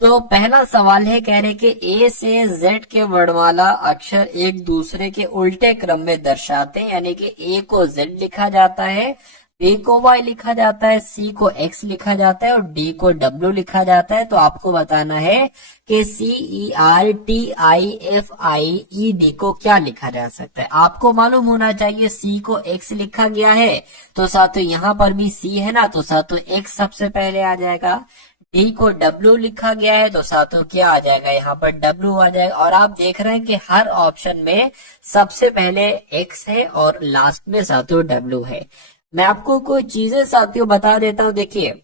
तो पहला सवाल है, कह रहे कि ए से जेड के वर्णमाला अक्षर एक दूसरे के उल्टे क्रम में दर्शाते हैं, यानी कि ए को जेड लिखा जाता है, बी को वाई लिखा जाता है, सी को एक्स लिखा जाता है और डी को डब्ल्यू लिखा जाता है। तो आपको बताना है कि CERTIFIED को क्या लिखा जा सकता है। आपको मालूम होना चाहिए सी को एक्स लिखा गया है, तो साथियों यहाँ पर भी सी है ना, तो साथियों एक्स सबसे पहले आ जाएगा। डी को डब्ल्यू लिखा गया है, तो साथियों क्या आ जाएगा? यहाँ पर डब्ल्यू आ जाएगा। और आप देख रहे हैं कि हर ऑप्शन में सबसे पहले एक्स है और लास्ट में साथियों डब्ल्यू है। मैं आपको कोई चीजें साथियों बता देता हूँ। देखिए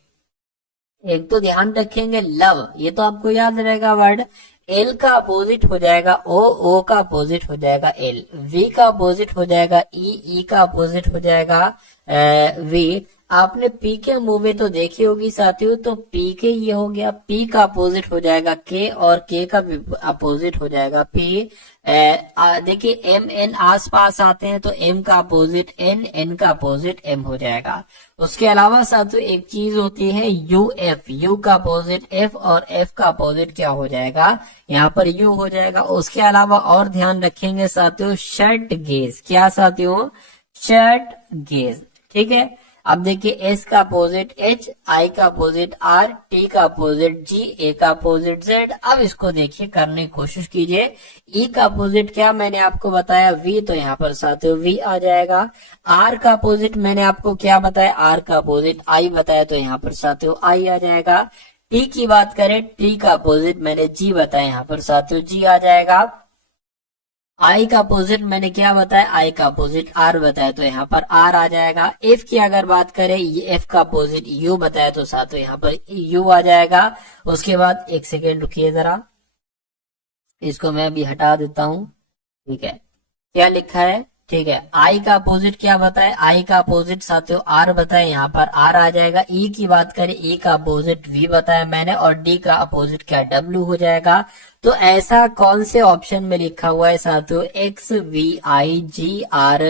एक तो ध्यान रखेंगे लव, ये तो आपको याद रहेगा वर्ड। एल का अपोजिट हो जाएगा ओ, ओ का अपोजिट हो जाएगा एल, वी का अपोजिट हो जाएगा ई, ई का अपोजिट हो जाएगा वी। आपने पी के मूवी तो देखी होगी साथियों, तो पी के ये हो गया, पी का अपोजिट हो जाएगा के और के का अपोजिट हो जाएगा पी। देखिए एम एन आस पास आते हैं तो एम का अपोजिट एन, एन का अपोजिट एम हो जाएगा। उसके अलावा साथियों एक चीज होती है यू एफ, यू का अपोजिट एफ और एफ का अपोजिट क्या हो जाएगा? यहाँ पर यू हो जाएगा। उसके अलावा और ध्यान रखेंगे साथियों शर्ट गेज, क्या साथियों? शर्ट गेज, ठीक है। अब देखिए एस का अपोजिट एच, आई का अपोजिट आर, टी का अपोजिट जी, ए का अपोजिट जेड। अब इसको देखिए करने की कोशिश कीजिए। ई का अपोजिट क्या मैंने आपको बताया? वी, तो यहाँ पर साथियों वी आ जाएगा। आर का अपोजिट मैंने आपको क्या बताया? आर का अपोजिट आई बताया, तो यहाँ पर साथियों आई आ जाएगा। टी की बात करें, टी का अपोजिट मैंने जी बताया, यहाँ पर साथियों जी आ जाएगा। आई का अपोजिट मैंने क्या बताया, आई का अपोजिट आर बताया, तो यहाँ पर आर आ जाएगा। एफ की अगर बात करें, ये एफ का अपोजिट यू बताया, तो साथ में यहाँ पर यू आ जाएगा। उसके बाद एक सेकेंड रुकिए जरा, इसको मैं अभी हटा देता हूं। ठीक है, क्या लिखा है, ठीक है, आई का अपोजिट क्या बताए, आई का अपोजिट साथियों आर बताए, यहाँ पर आर आ जाएगा। ई की बात करें, ई का अपोजिट वी बताया मैंने, और डी का अपोजिट क्या डब्ल्यू हो जाएगा। तो ऐसा कौन से ऑप्शन में लिखा हुआ है साथियों, X V I G R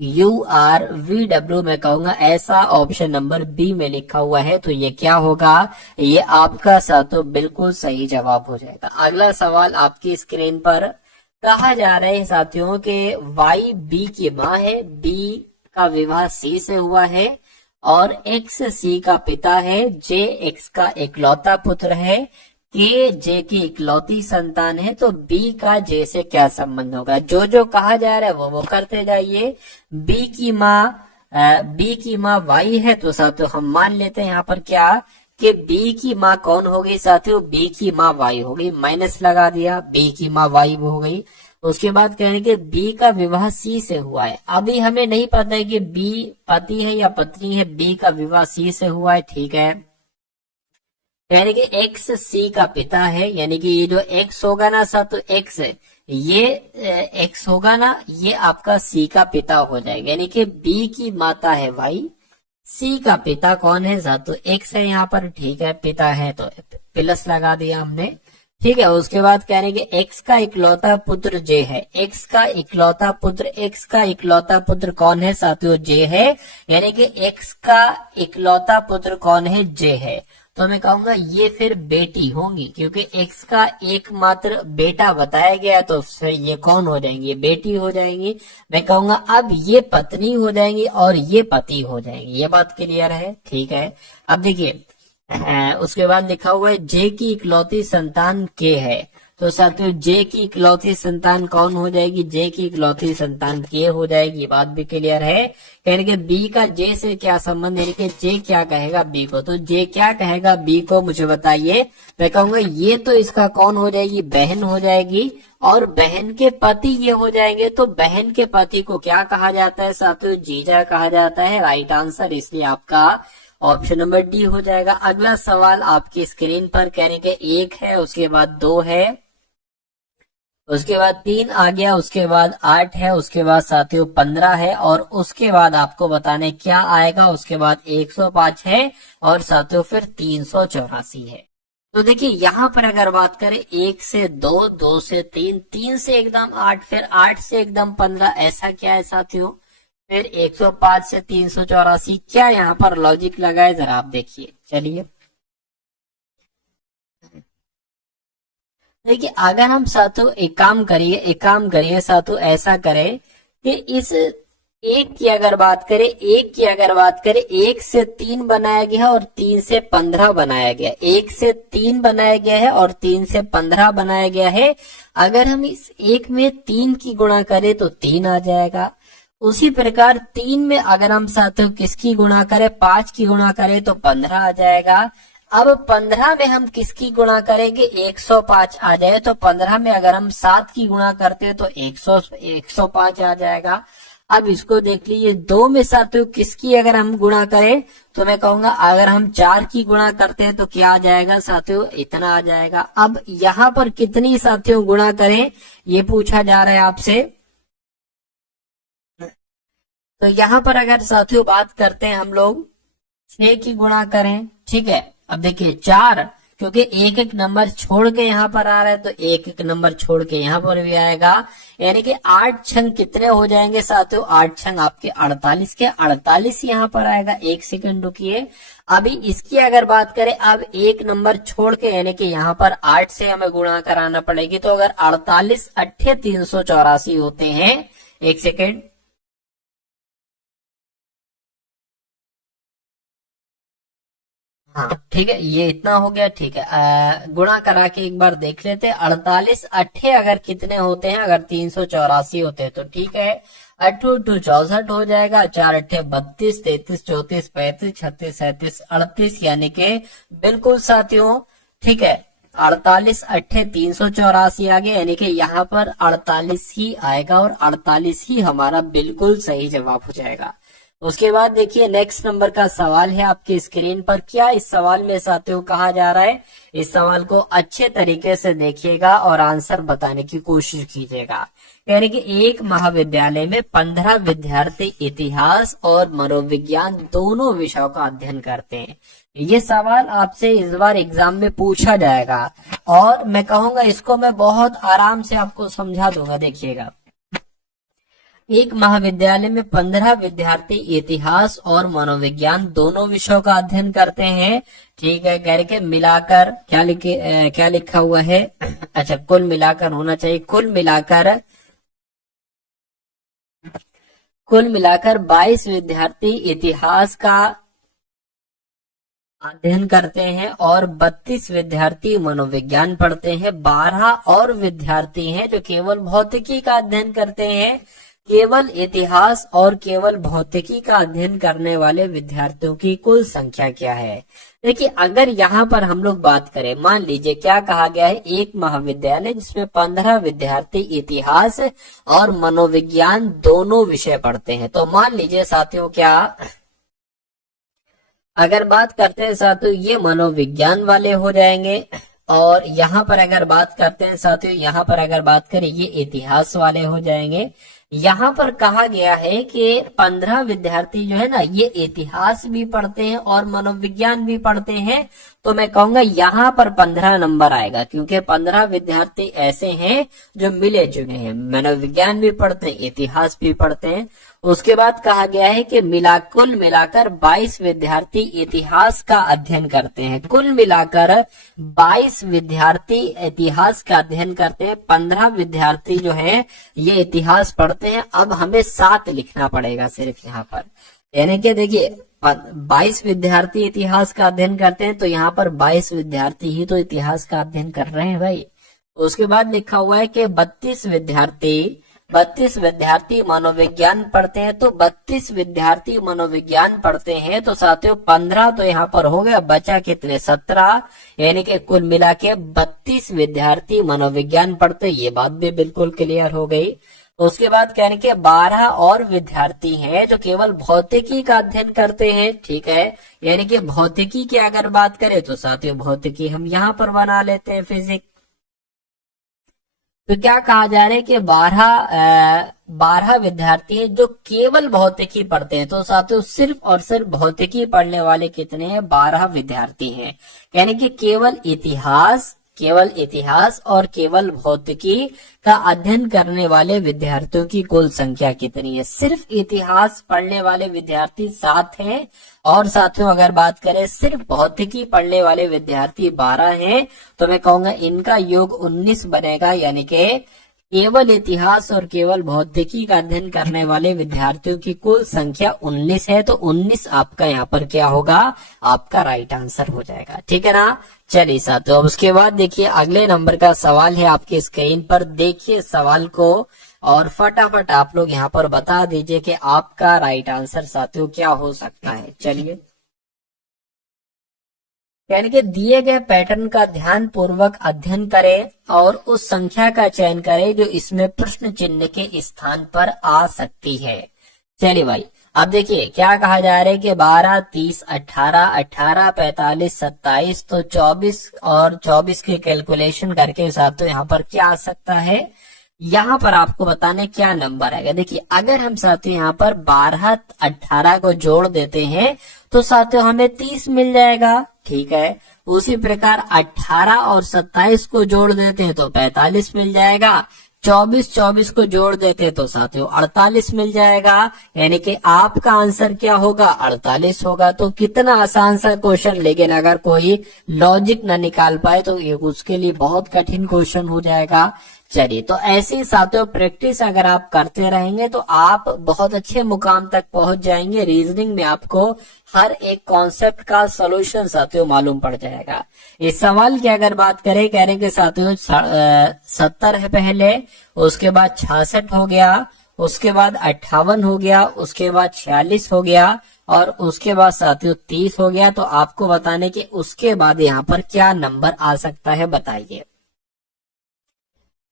U R V W, मैं कहूंगा ऐसा ऑप्शन नंबर बी में लिखा हुआ है। तो ये क्या होगा, ये आपका साथियों बिल्कुल सही जवाब हो जाएगा। अगला सवाल आपकी स्क्रीन पर, कहा जा रहा है साथियों के वाई बी की माँ है, बी का विवाह सी से हुआ है, और एक्स सी का पिता है, जे एक्स का इकलौता पुत्र है, के जे की इकलौती संतान है। तो बी का जे से क्या संबंध होगा, जो जो कहा जा रहा है वो करते जाइए। बी की माँ वाई है, तो साथियों हम मान लेते हैं यहाँ पर क्या कि बी की माँ कौन हो गई साथियों, बी की माँ वाई हो गई, माइनस लगा दिया, बी की माँ वाई हो गई। उसके बाद कहने के बी का विवाह सी से हुआ है। अभी हमें नहीं पता है कि बी पति है या पत्नी है, बी का विवाह सी से हुआ है, ठीक है। यानी कि एक्स सी का पिता है, यानी कि ये जो एक्स होगा ना साथियों, एक्स ये एक्स होगा ना, ये आपका सी का पिता हो जाएगा। यानी कि बी की माता है वाई, सी का पिता कौन है साथियों, एक्स है यहाँ पर, ठीक है, पिता है तो प्लस लगा दिया हमने, ठीक है। उसके बाद कह रहे हैं कि एक्स का इकलौता पुत्र जे है, एक्स का इकलौता पुत्र, एक्स का इकलौता पुत्र कौन है साथियों, जे है, यानी कि एक्स का इकलौता पुत्र कौन है, जे है। तो मैं कहूंगा ये फिर बेटी होंगी, क्योंकि एक्स का एकमात्र बेटा बताया गया, तो फिर ये कौन हो जाएंगी, ये बेटी हो जाएंगी। मैं कहूंगा अब ये पत्नी हो जाएंगी और ये पति हो जाएंगे। ये बात क्लियर है, ठीक है। अब देखिए उसके बाद लिखा हुआ है जे की इकलौती संतान के है, तो साथियों जे की इकलौती संतान कौन हो जाएगी, जे की इकलौती संतान के हो जाएगी। ये बात भी क्लियर है। कहने के बी का जे से क्या संबंध, यानी कि जे क्या कहेगा बी को, तो जे क्या कहेगा बी को मुझे बताइए। मैं कहूंगा ये तो इसका कौन हो जाएगी, बहन हो जाएगी, और बहन के पति ये हो जाएंगे। तो बहन के पति को क्या कहा जाता है साथियों, जीजा कहा जाता है, राइट आंसर, इसलिए आपका ऑप्शन नंबर डी हो जाएगा। अगला सवाल आपकी स्क्रीन पर कहने के एक है, उसके बाद 2 है, उसके बाद 3 आ गया, उसके बाद 8 है, उसके बाद साथियों 15 है, और उसके बाद आपको बताने क्या आएगा, उसके बाद 105 है, और साथियों फिर 384 है। तो देखिए यहाँ पर अगर बात करें 1 से 2, 2 से 3, 3 से एकदम 8, फिर 8 से एकदम 15, ऐसा क्या है साथियों, फिर 105 से 384, क्या यहाँ पर लॉजिक लगा है, जरा आप देखिए। चलिए देखिए, अगर हम साथियों एक काम करिए साथियों, ऐसा करें कि इस एक की अगर बात करें, एक से 3 बनाया गया है और 3 से 15 बनाया गया, 1 से 3 बनाया गया है और 3 से 15 बनाया गया है। अगर हम इस एक में 3 की गुणा करें तो 3 आ जाएगा। उसी प्रकार 3 में अगर हम साथियों किसकी गुणा करें, 5 की गुणा करें तो 15 आ जाएगा। अब 15 में हम किसकी गुणा करेंगे, 105 आ जाए, तो 15 में अगर हम 7 की गुणा करते हैं तो 105 आ जाएगा। अब इसको देख लीजिए, 2 में साथियों किसकी अगर हम गुणा करें, तो मैं कहूंगा अगर हम 4 की गुणा करते हैं तो क्या आ जाएगा साथियों, इतना आ जाएगा। अब यहाँ पर कितनी साथियों गुणा करें, ये पूछा जा रहा है आपसे। तो यहाँ पर अगर साथियों बात करते हैं हम लोग 6 की गुणा करें, ठीक है। अब देखिए 4, क्योंकि एक एक नंबर छोड़ के यहाँ पर आ रहा है, तो एक एक नंबर छोड़ के यहाँ पर भी आएगा, यानी कि 8 छंग कितने हो जाएंगे साथियों, 8 छंग आपके 48 के 48 यहाँ पर आएगा। एक सेकंड रुकिए, अभी इसकी अगर बात करें, अब एक नंबर छोड़ के, यानी कि यहाँ पर 8 से हमें गुणा कराना पड़ेगी, तो अगर 48 अट्ठे 384 होते हैं। एक सेकेंड, हाँ ठीक है, ये इतना हो गया, ठीक है। गुणा करा के एक बार देख लेते हैं, 48 अट्ठे अगर कितने होते हैं, अगर 384 होते हैं तो ठीक है, 8 2 64 हो जाएगा, 4 अट्ठे 32, 33 34 35 36 37 38, यानी के बिल्कुल साथियों, ठीक है। 48 अट्ठे 384 आ गया, यानी कि यहाँ पर 48 ही आएगा और 48 ही हमारा बिल्कुल सही जवाब हो जाएगा। उसके बाद देखिए नेक्स्ट नंबर का सवाल है आपकी स्क्रीन पर। क्या इस सवाल में साथियों कहा जा रहा है, इस सवाल को अच्छे तरीके से देखिएगा और आंसर बताने की कोशिश कीजिएगा। यानी कि एक महाविद्यालय में 15 विद्यार्थी इतिहास और मनोविज्ञान दोनों विषयों का अध्ययन करते हैं। ये सवाल आपसे इस बार एग्जाम में पूछा जाएगा और मैं कहूंगा इसको मैं बहुत आराम से आपको समझा दूंगा। देखिएगा, एक महाविद्यालय में 15 विद्यार्थी इतिहास और मनोविज्ञान दोनों विषयों का अध्ययन करते हैं। ठीक है, करके मिलाकर क्या लिखा हुआ है, अच्छा कुल मिलाकर होना चाहिए, कुल मिलाकर 22 विद्यार्थी इतिहास का अध्ययन करते हैं और 32 विद्यार्थी मनोविज्ञान पढ़ते हैं। 12 और विद्यार्थी हैं जो केवल भौतिकी का अध्ययन करते हैं। केवल इतिहास और केवल भौतिकी का अध्ययन करने वाले विद्यार्थियों की कुल संख्या क्या है। देखिए, अगर यहाँ पर हम लोग बात करें, मान लीजिए क्या कहा गया है, एक महाविद्यालय जिसमें 15 विद्यार्थी इतिहास और मनोविज्ञान दोनों विषय पढ़ते हैं। तो मान लीजिए साथियों, क्या अगर बात करते हैं साथियों, ये मनोविज्ञान वाले हो जाएंगे और यहाँ पर अगर बात करते हैं साथियों, यहाँ पर अगर बात करें ये इतिहास वाले हो जाएंगे। यहाँ पर कहा गया है कि 15 विद्यार्थी जो है ना, ये इतिहास भी पढ़ते हैं और मनोविज्ञान भी पढ़ते हैं। तो मैं कहूंगा यहाँ पर 15 नंबर आएगा, क्योंकि 15 विद्यार्थी ऐसे हैं जो मिले जुले हैं, मनोविज्ञान भी पढ़ते हैं, इतिहास भी पढ़ते हैं। उसके बाद कहा गया है कि कुल मिलाकर 22 विद्यार्थी इतिहास का अध्ययन करते हैं। कुल मिलाकर 22 विद्यार्थी इतिहास का अध्ययन करते हैं, 15 विद्यार्थी जो है ये इतिहास पढ़ते हैं। अब हमें 7 लिखना पड़ेगा सिर्फ यहाँ पर, यानी कि देखिए 22 विद्यार्थी इतिहास का अध्ययन करते हैं, तो यहाँ पर 22 विद्यार्थी ही तो इतिहास का अध्ययन कर रहे हैं भाई। उसके बाद लिखा हुआ है कि 32 विद्यार्थी मनोविज्ञान पढ़ते हैं, तो 32 विद्यार्थी मनोविज्ञान पढ़ते हैं। तो साथियों 15 तो यहाँ पर हो गया, बचा कितने, 17, यानी कि कुल मिला के 32 विद्यार्थी मनोविज्ञान पढ़ते, ये बात भी बिल्कुल क्लियर हो गई। उसके बाद कहने के 12 और विद्यार्थी हैं जो केवल भौतिकी का अध्ययन करते हैं। ठीक है, यानी कि भौतिकी की अगर बात करें तो साथियों भौतिकी हम यहाँ पर बना लेते हैं, फिजिक्स। तो क्या कहा जा रहा है कि 12 विद्यार्थी हैं जो केवल भौतिकी पढ़ते हैं। तो साथियों सिर्फ और सिर्फ भौतिकी पढ़ने वाले कितने हैं, 12 विद्यार्थी हैं। यानी कि केवल इतिहास और केवल भौतिकी का अध्ययन करने वाले विद्यार्थियों की कुल संख्या कितनी है। सिर्फ इतिहास पढ़ने वाले विद्यार्थी 7 हैं और साथियों अगर बात करें सिर्फ भौतिकी पढ़ने वाले विद्यार्थी 12 हैं। तो मैं कहूंगा इनका योग 19 बनेगा, यानी कि केवल इतिहास और केवल भौतिकी का अध्ययन करने वाले विद्यार्थियों की कुल संख्या 19 है। तो 19 आपका यहाँ पर क्या होगा, आपका राइट आंसर हो जाएगा। ठीक है ना। चलिए साथियों, उसके बाद देखिए अगले नंबर का सवाल है आपकी स्क्रीन पर। देखिए सवाल को और फटाफट आप लोग यहाँ पर बता दीजिए कि आपका राइट आंसर साथियों क्या हो सकता है। चलिए, यानी कि दिए गए पैटर्न का ध्यान पूर्वक अध्ययन करें और उस संख्या का चयन करें जो इसमें प्रश्न चिन्ह के स्थान पर आ सकती है। चलिए भाई, अब देखिए क्या कहा जा रहा है कि 12, 30, 18, 18, 45, 27, तो 24 और 24 की कैलकुलेशन करके साथियों यहाँ पर क्या आ सकता है, यहाँ पर आपको बताने क्या नंबर आएगा। देखिए अगर हम साथियों यहाँ पर 12, 18 को जोड़ देते हैं तो साथियों हमें 30 मिल जाएगा। ठीक है, उसी प्रकार 18 और 27 को जोड़ देते हैं तो 45 मिल जाएगा। 24 को जोड़ देते तो साथियों 48 मिल जाएगा, यानी कि आपका आंसर क्या होगा, 48 होगा। तो कितना आसान सा क्वेश्चन, लेकिन अगर कोई लॉजिक न निकाल पाए तो ये उसके लिए बहुत कठिन क्वेश्चन हो जाएगा। चलिए, तो ऐसी साथियों प्रैक्टिस अगर आप करते रहेंगे तो आप बहुत अच्छे मुकाम तक पहुंच जाएंगे। रीजनिंग में आपको हर एक कॉन्सेप्ट का सॉल्यूशन साथियों मालूम पड़ जाएगा। इस सवाल की अगर बात करें, कह रहे कि साथियों 70 है पहले, उसके बाद 66 हो गया, उसके बाद 58 हो गया, उसके बाद 46 हो गया और उसके बाद साथियों 30 हो गया। तो आपको बताने कि उसके बाद यहाँ पर क्या नंबर आ सकता है, बताइए।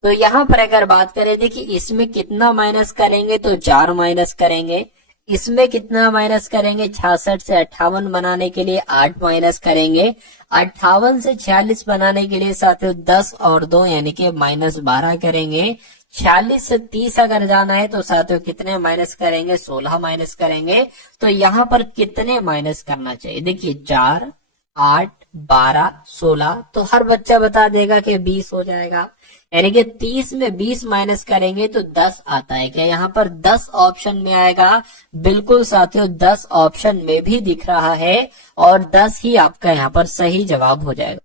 तो यहाँ पर अगर बात करें, देखिए इसमें कितना माइनस करेंगे तो 4 माइनस करेंगे, इसमें कितना माइनस करेंगे, 66 से 58 बनाने के लिए 8 माइनस करेंगे, 58 से 46 बनाने के लिए साथियों 10 और 2 यानी कि -12 करेंगे, 46 से 30 अगर जाना है तो साथियों कितने माइनस करेंगे, 16 माइनस करेंगे। तो यहाँ पर कितने माइनस करना चाहिए, देखिए 4, 8, 12, 16, तो हर बच्चा बता देगा कि 20 हो जाएगा। यानी कि 30 में 20 माइनस करेंगे तो 10 आता है। क्या यहाँ पर 10 ऑप्शन में आएगा? बिल्कुल साथियों 10 ऑप्शन में भी दिख रहा है और 10 ही आपका यहाँ पर सही जवाब हो जाएगा।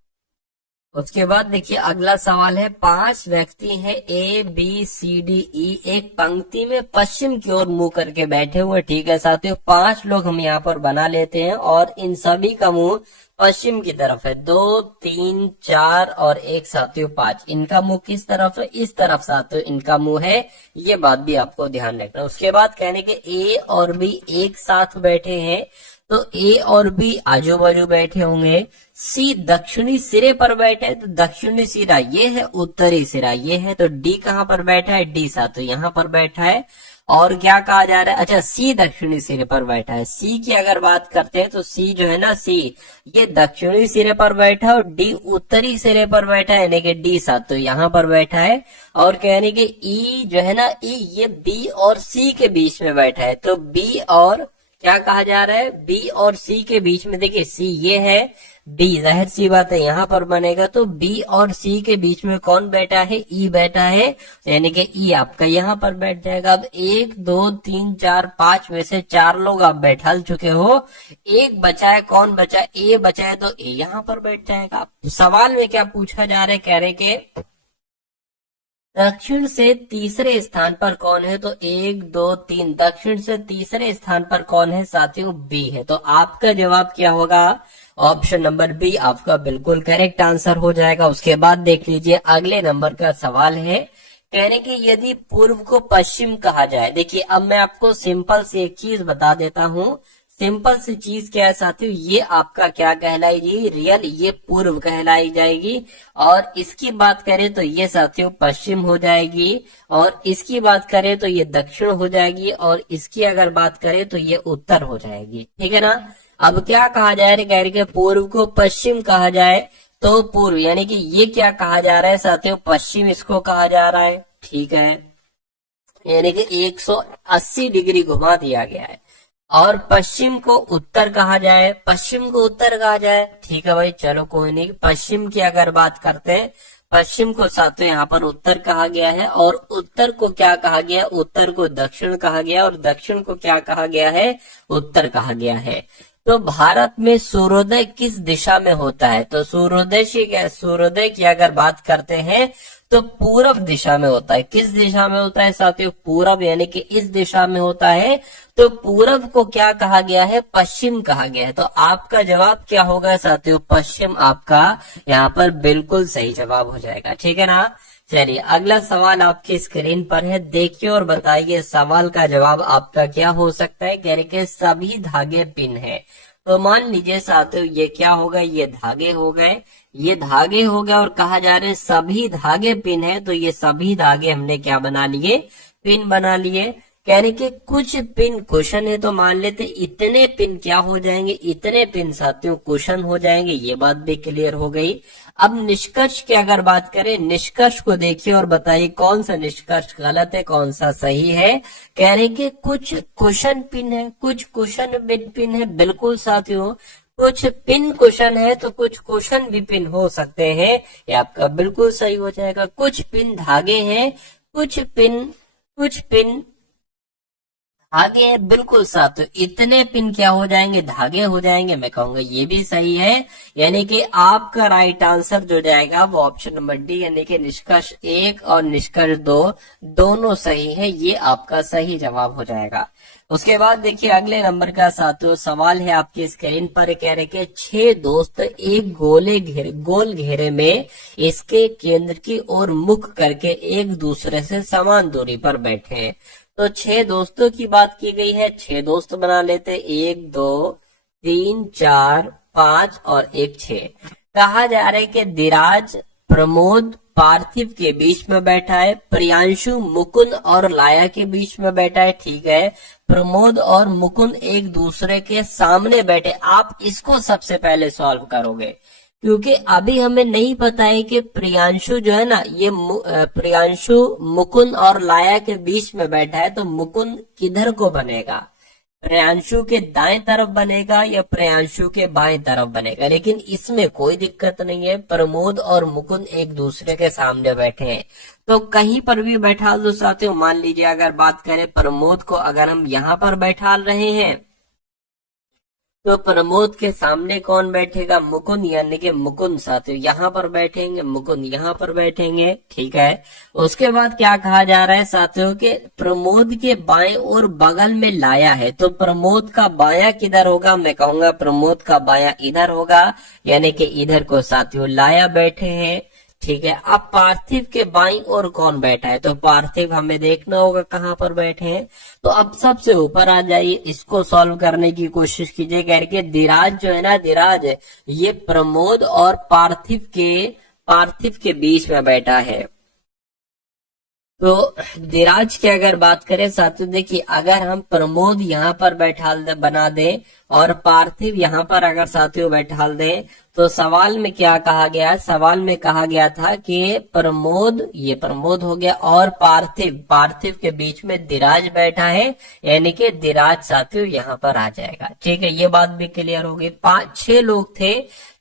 उसके बाद देखिए अगला सवाल है, 5 व्यक्ति हैं A B C D E एक पंक्ति में पश्चिम की ओर मुंह करके बैठे हुए। ठीक है साथियों, 5 लोग हम यहाँ पर बना लेते हैं और इन सभी का मुंह पश्चिम की तरफ है। 2, 3, 4 और 1 साथियों 5। इनका मुंह किस तरफ है? इस तरफ साथियों इनका मुंह है। ये बात भी आपको ध्यान रखना। उसके बाद कहने के A और B एक साथ बैठे हैं, तो A और B आजू बाजू बैठे होंगे। C दक्षिणी सिरे पर बैठे है, तो दक्षिणी सिरा ये है, उत्तरी सिरा ये है। तो D कहाँ पर बैठा है? D साथियों यहाँ पर बैठा है। और क्या कहा जा रहा है? अच्छा, C दक्षिणी सिरे पर बैठा है। C की अगर बात करते हैं तो C जो है ना, C ये दक्षिणी सिरे पर बैठा है और D उत्तरी सिरे पर बैठा है, यानी कि D साथियों यहाँ पर बैठा है। और कहने के E जो है ना, E ये B और C के बीच में बैठा है। तो B और क्या कहा जा रहा है? B और C के बीच में, देखिए C ये है, D जाहिर सी बात है यहाँ पर बनेगा। तो B और C के बीच में कौन बैठा है? E बैठा है, यानी कि E आपका यहाँ पर बैठ जाएगा। अब 1, 2, 3, 4, 5 में से 4 लोग आप बैठा चुके हो, एक बचा है। कौन बचा? A बचा है, तो A यहाँ पर बैठ जाएगा। सवाल में क्या पूछा जा रहा है? कह रहे कि दक्षिण से तीसरे स्थान पर कौन है? तो 1, 2, 3 दक्षिण से तीसरे स्थान पर कौन है साथियों? बी है। तो आपका जवाब क्या होगा? ऑप्शन नंबर बी आपका बिल्कुल करेक्ट आंसर हो जाएगा। उसके बाद देख लीजिए अगले नंबर का सवाल है, कह रहे कि यदि पूर्व को पश्चिम कहा जाए। देखिए अब मैं आपको सिंपल से एक चीज बता देता हूँ। सिंपल सी चीज क्या है साथियों, ये आपका क्या कहलाएगी? रियल, ये पूर्व कहलाई जाएगी। और इसकी बात करें तो ये साथियों पश्चिम हो जाएगी, और इसकी बात करें तो ये दक्षिण हो जाएगी, और इसकी अगर बात करें तो ये उत्तर हो जाएगी। ठीक है ना। अब क्या कहा जा रहा है? कह रहे कि पूर्व को पश्चिम कहा जाए तो पूर्व, यानी कि ये क्या कहा जा रहा है साथियों? पश्चिम इसको कहा जा रहा है। ठीक है, यानी कि 180 डिग्री घुमा दिया गया है। और पश्चिम को उत्तर कहा जाए, पश्चिम को उत्तर कहा जाए। ठीक है भाई, चलो कोई नहीं। पश्चिम की अगर बात करते हैं, पश्चिम को साथियों यहाँ पर उत्तर कहा गया है, और उत्तर को क्या कहा गया? उत्तर को दक्षिण कहा गया, और दक्षिण को क्या कहा गया है? उत्तर कहा गया है। तो भारत में सूर्योदय किस दिशा में होता है? तो सूर्योदय की अगर बात करते हैं तो पूरब दिशा में होता है। किस दिशा में होता है साथियों? पूरब, यानी कि इस दिशा में होता है। तो पूरब को क्या कहा गया है? पश्चिम कहा गया है। तो आपका जवाब क्या होगा साथियों? पश्चिम आपका यहाँ पर बिल्कुल सही जवाब हो जाएगा। ठीक है ना। चलिए अगला सवाल आपकी स्क्रीन पर है, देखिए और बताइए सवाल का जवाब आपका क्या हो सकता है। कह रहे कि सभी धागे पिन है। तो मान लीजिए साथियों ये क्या होगा? ये धागे हो गए, ये धागे हो गए, और कहा जा रहा है सभी धागे पिन है। तो ये सभी धागे हमने क्या बना लिए? पिन बना लिए। कह रहे कि कुछ पिन कुशन है, तो मान लेते इतने पिन क्या हो जाएंगे? इतने पिन साथियों कुशन हो जाएंगे। ये बात भी क्लियर हो गई। अब निष्कर्ष की अगर बात करें, निष्कर्ष को देखिए और बताइए कौन सा निष्कर्ष गलत है, कौन सा सही है। कह रहे कि कुछ कुशन पिन है, कुछ कुशन पिन है। बिल्कुल साथियों, कुछ पिन कुशन है तो कुछ कुशन भी पिन हो सकते हैं। ये आपका बिल्कुल सही हो जाएगा। कुछ पिन धागे हैं, कुछ पिन आगे है। बिल्कुल साथियों, इतने पिन क्या हो जाएंगे? धागे हो जाएंगे। मैं कहूंगा ये भी सही है, यानी कि आपका राइट आंसर जो जाएगा वो ऑप्शन नंबर डी, यानी कि निष्कर्ष 1 और निष्कर्ष 2 दोनों सही है। ये आपका सही जवाब हो जाएगा। उसके बाद देखिए अगले नंबर का साथियों सवाल है आपकी स्क्रीन पर, कह रहे कि 6 दोस्त एक गोल घेरे में इसके केंद्र की ओर मुख करके एक दूसरे से समान दूरी पर बैठे हैं। तो 6 दोस्तों की बात की गई है, 6 दोस्त बना लेते, 1 2 3 4 5 और 1 6। कहा जा रहा है कि धीराज प्रमोद पार्थिव के बीच में बैठा है, प्रियांशु मुकुंद और लाया के बीच में बैठा है, ठीक है। प्रमोद और मुकुंद एक दूसरे के सामने बैठे। आप इसको सबसे पहले सॉल्व करोगे क्योंकि अभी हमें नहीं पता है कि प्रियांशु जो है ना, ये प्रियांशु मुकुंद और लाया के बीच में बैठा है, तो मुकुंद किधर को बनेगा, प्रियांशु के दाएं तरफ बनेगा या प्रियांशु के बाएं तरफ बनेगा। लेकिन इसमें कोई दिक्कत नहीं है, प्रमोद और मुकुंद एक दूसरे के सामने बैठे हैं तो कहीं पर भी बैठा दो साथियों। मान लीजिए अगर बात करें प्रमोद को, अगर हम यहाँ पर बैठा रहे हैं तो प्रमोद के सामने कौन बैठेगा, मुकुंद, यानी कि मुकुंद साथियों यहाँ पर बैठेंगे, मुकुंद यहाँ पर बैठेंगे, ठीक है। उसके बाद क्या कहा जा रहा है साथियों के प्रमोद के बाएं और बगल में लाया है, तो प्रमोद का बायां किधर होगा, मैं कहूंगा प्रमोद का बायां इधर होगा, यानी कि इधर को साथियों लाया बैठे हैं, ठीक है। अब पार्थिव के बाईं ओर कौन बैठा है, तो पार्थिव हमें देखना होगा कहाँ पर बैठे हैं। तो अब सबसे ऊपर आ जाइए, इसको सॉल्व करने की कोशिश कीजिए। करके धीराज जो है ना, धीराज ये प्रमोद और पार्थिव के बीच में बैठा है। तो धीराज की अगर बात करें साथियों, देखिए अगर हम प्रमोद यहाँ पर बना दें और पार्थिव यहाँ पर अगर साथियों बैठाल दें, तो सवाल में क्या कहा गया, सवाल में कहा गया था कि प्रमोद, ये प्रमोद हो गया, और पार्थिव के बीच में धीराज बैठा है, यानी कि धीराज साथियों यहाँ पर आ जाएगा, ठीक है। ये बात भी क्लियर होगी। 6 लोग थे,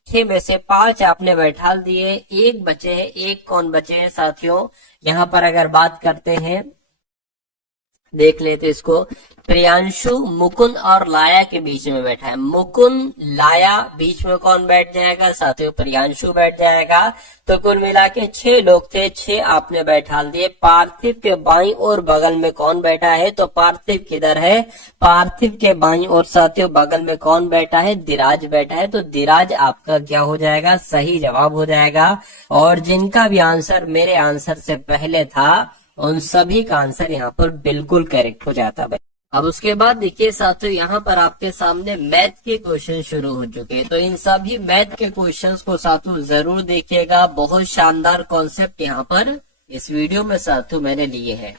6 में से 5 आपने बैठा दिए, 1 बचे हैं, 1 कौन बचे हैं साथियों, यहाँ पर अगर बात करते हैं, देख लेते इसको, प्रियांशु मुकुंद और लाया के बीच में बैठा है, मुकुंद लाया बीच में कौन बैठ जाएगा साथियों, प्रियांशु बैठ जाएगा। तो कुल मिला के 6 लोग थे, 6 आपने बैठा दिए। पार्थिव के बाईं और बगल में कौन बैठा है, तो पार्थिव किधर है, पार्थिव के बाईं और साथियों बगल में कौन बैठा है, धीराज बैठा है। तो धीराज आपका क्या हो जाएगा, सही जवाब हो जाएगा। और जिनका भी आंसर मेरे आंसर से पहले था उन सभी का आंसर यहाँ पर बिल्कुल करेक्ट हो जाता है। अब उसके बाद देखिए साथियों, यहाँ पर आपके सामने मैथ के क्वेश्चन शुरू हो चुके हैं, तो इन सभी मैथ के क्वेश्चंस को साथियों जरूर देखिएगा। बहुत शानदार कॉन्सेप्ट यहाँ पर इस वीडियो में साथियों मैंने लिए हैं।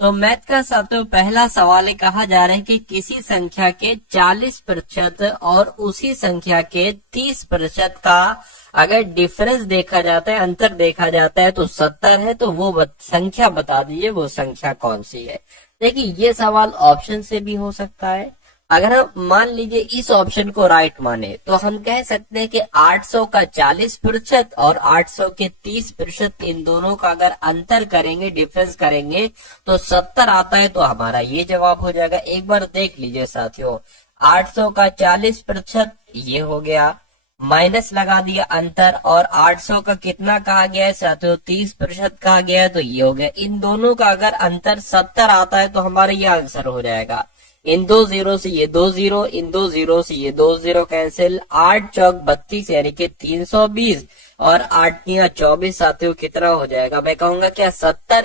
तो मैथ का साथियों पहला सवाल है, कहा जा रहा है कि किसी संख्या के 40% और उसी संख्या के 30% का अगर डिफरेंस देखा जाता है, अंतर देखा जाता है, तो 70 है, तो वो संख्या बता दीजिए, वो संख्या कौन सी है। देखिए ये सवाल ऑप्शन से भी हो सकता है। अगर हम मान लीजिए इस ऑप्शन को राइट माने तो हम कह सकते हैं कि 800 का 40% और 800 के 30%, इन दोनों का अगर अंतर करेंगे, डिफरेंस करेंगे, तो 70 आता है, तो हमारा ये जवाब हो जाएगा। एक बार देख लीजिए साथियों, 800 का 40% ये हो गया, माइनस लगा दिया अंतर, और 800 का कितना कहा गया है साथियों, 30% कहा गया है, तो ये हो गया। इन दोनों का अगर अंतर 70 आता है तो हमारा ये आंसर हो जाएगा। इन 2 जीरो से ये 2 जीरो, इन 2 जीरो से ये 2 जीरो कैंसिल, 8 चौक 32 यानी कि 320, और 8 या 24 साथियों कितना हो जाएगा, मैं कहूंगा क्या 70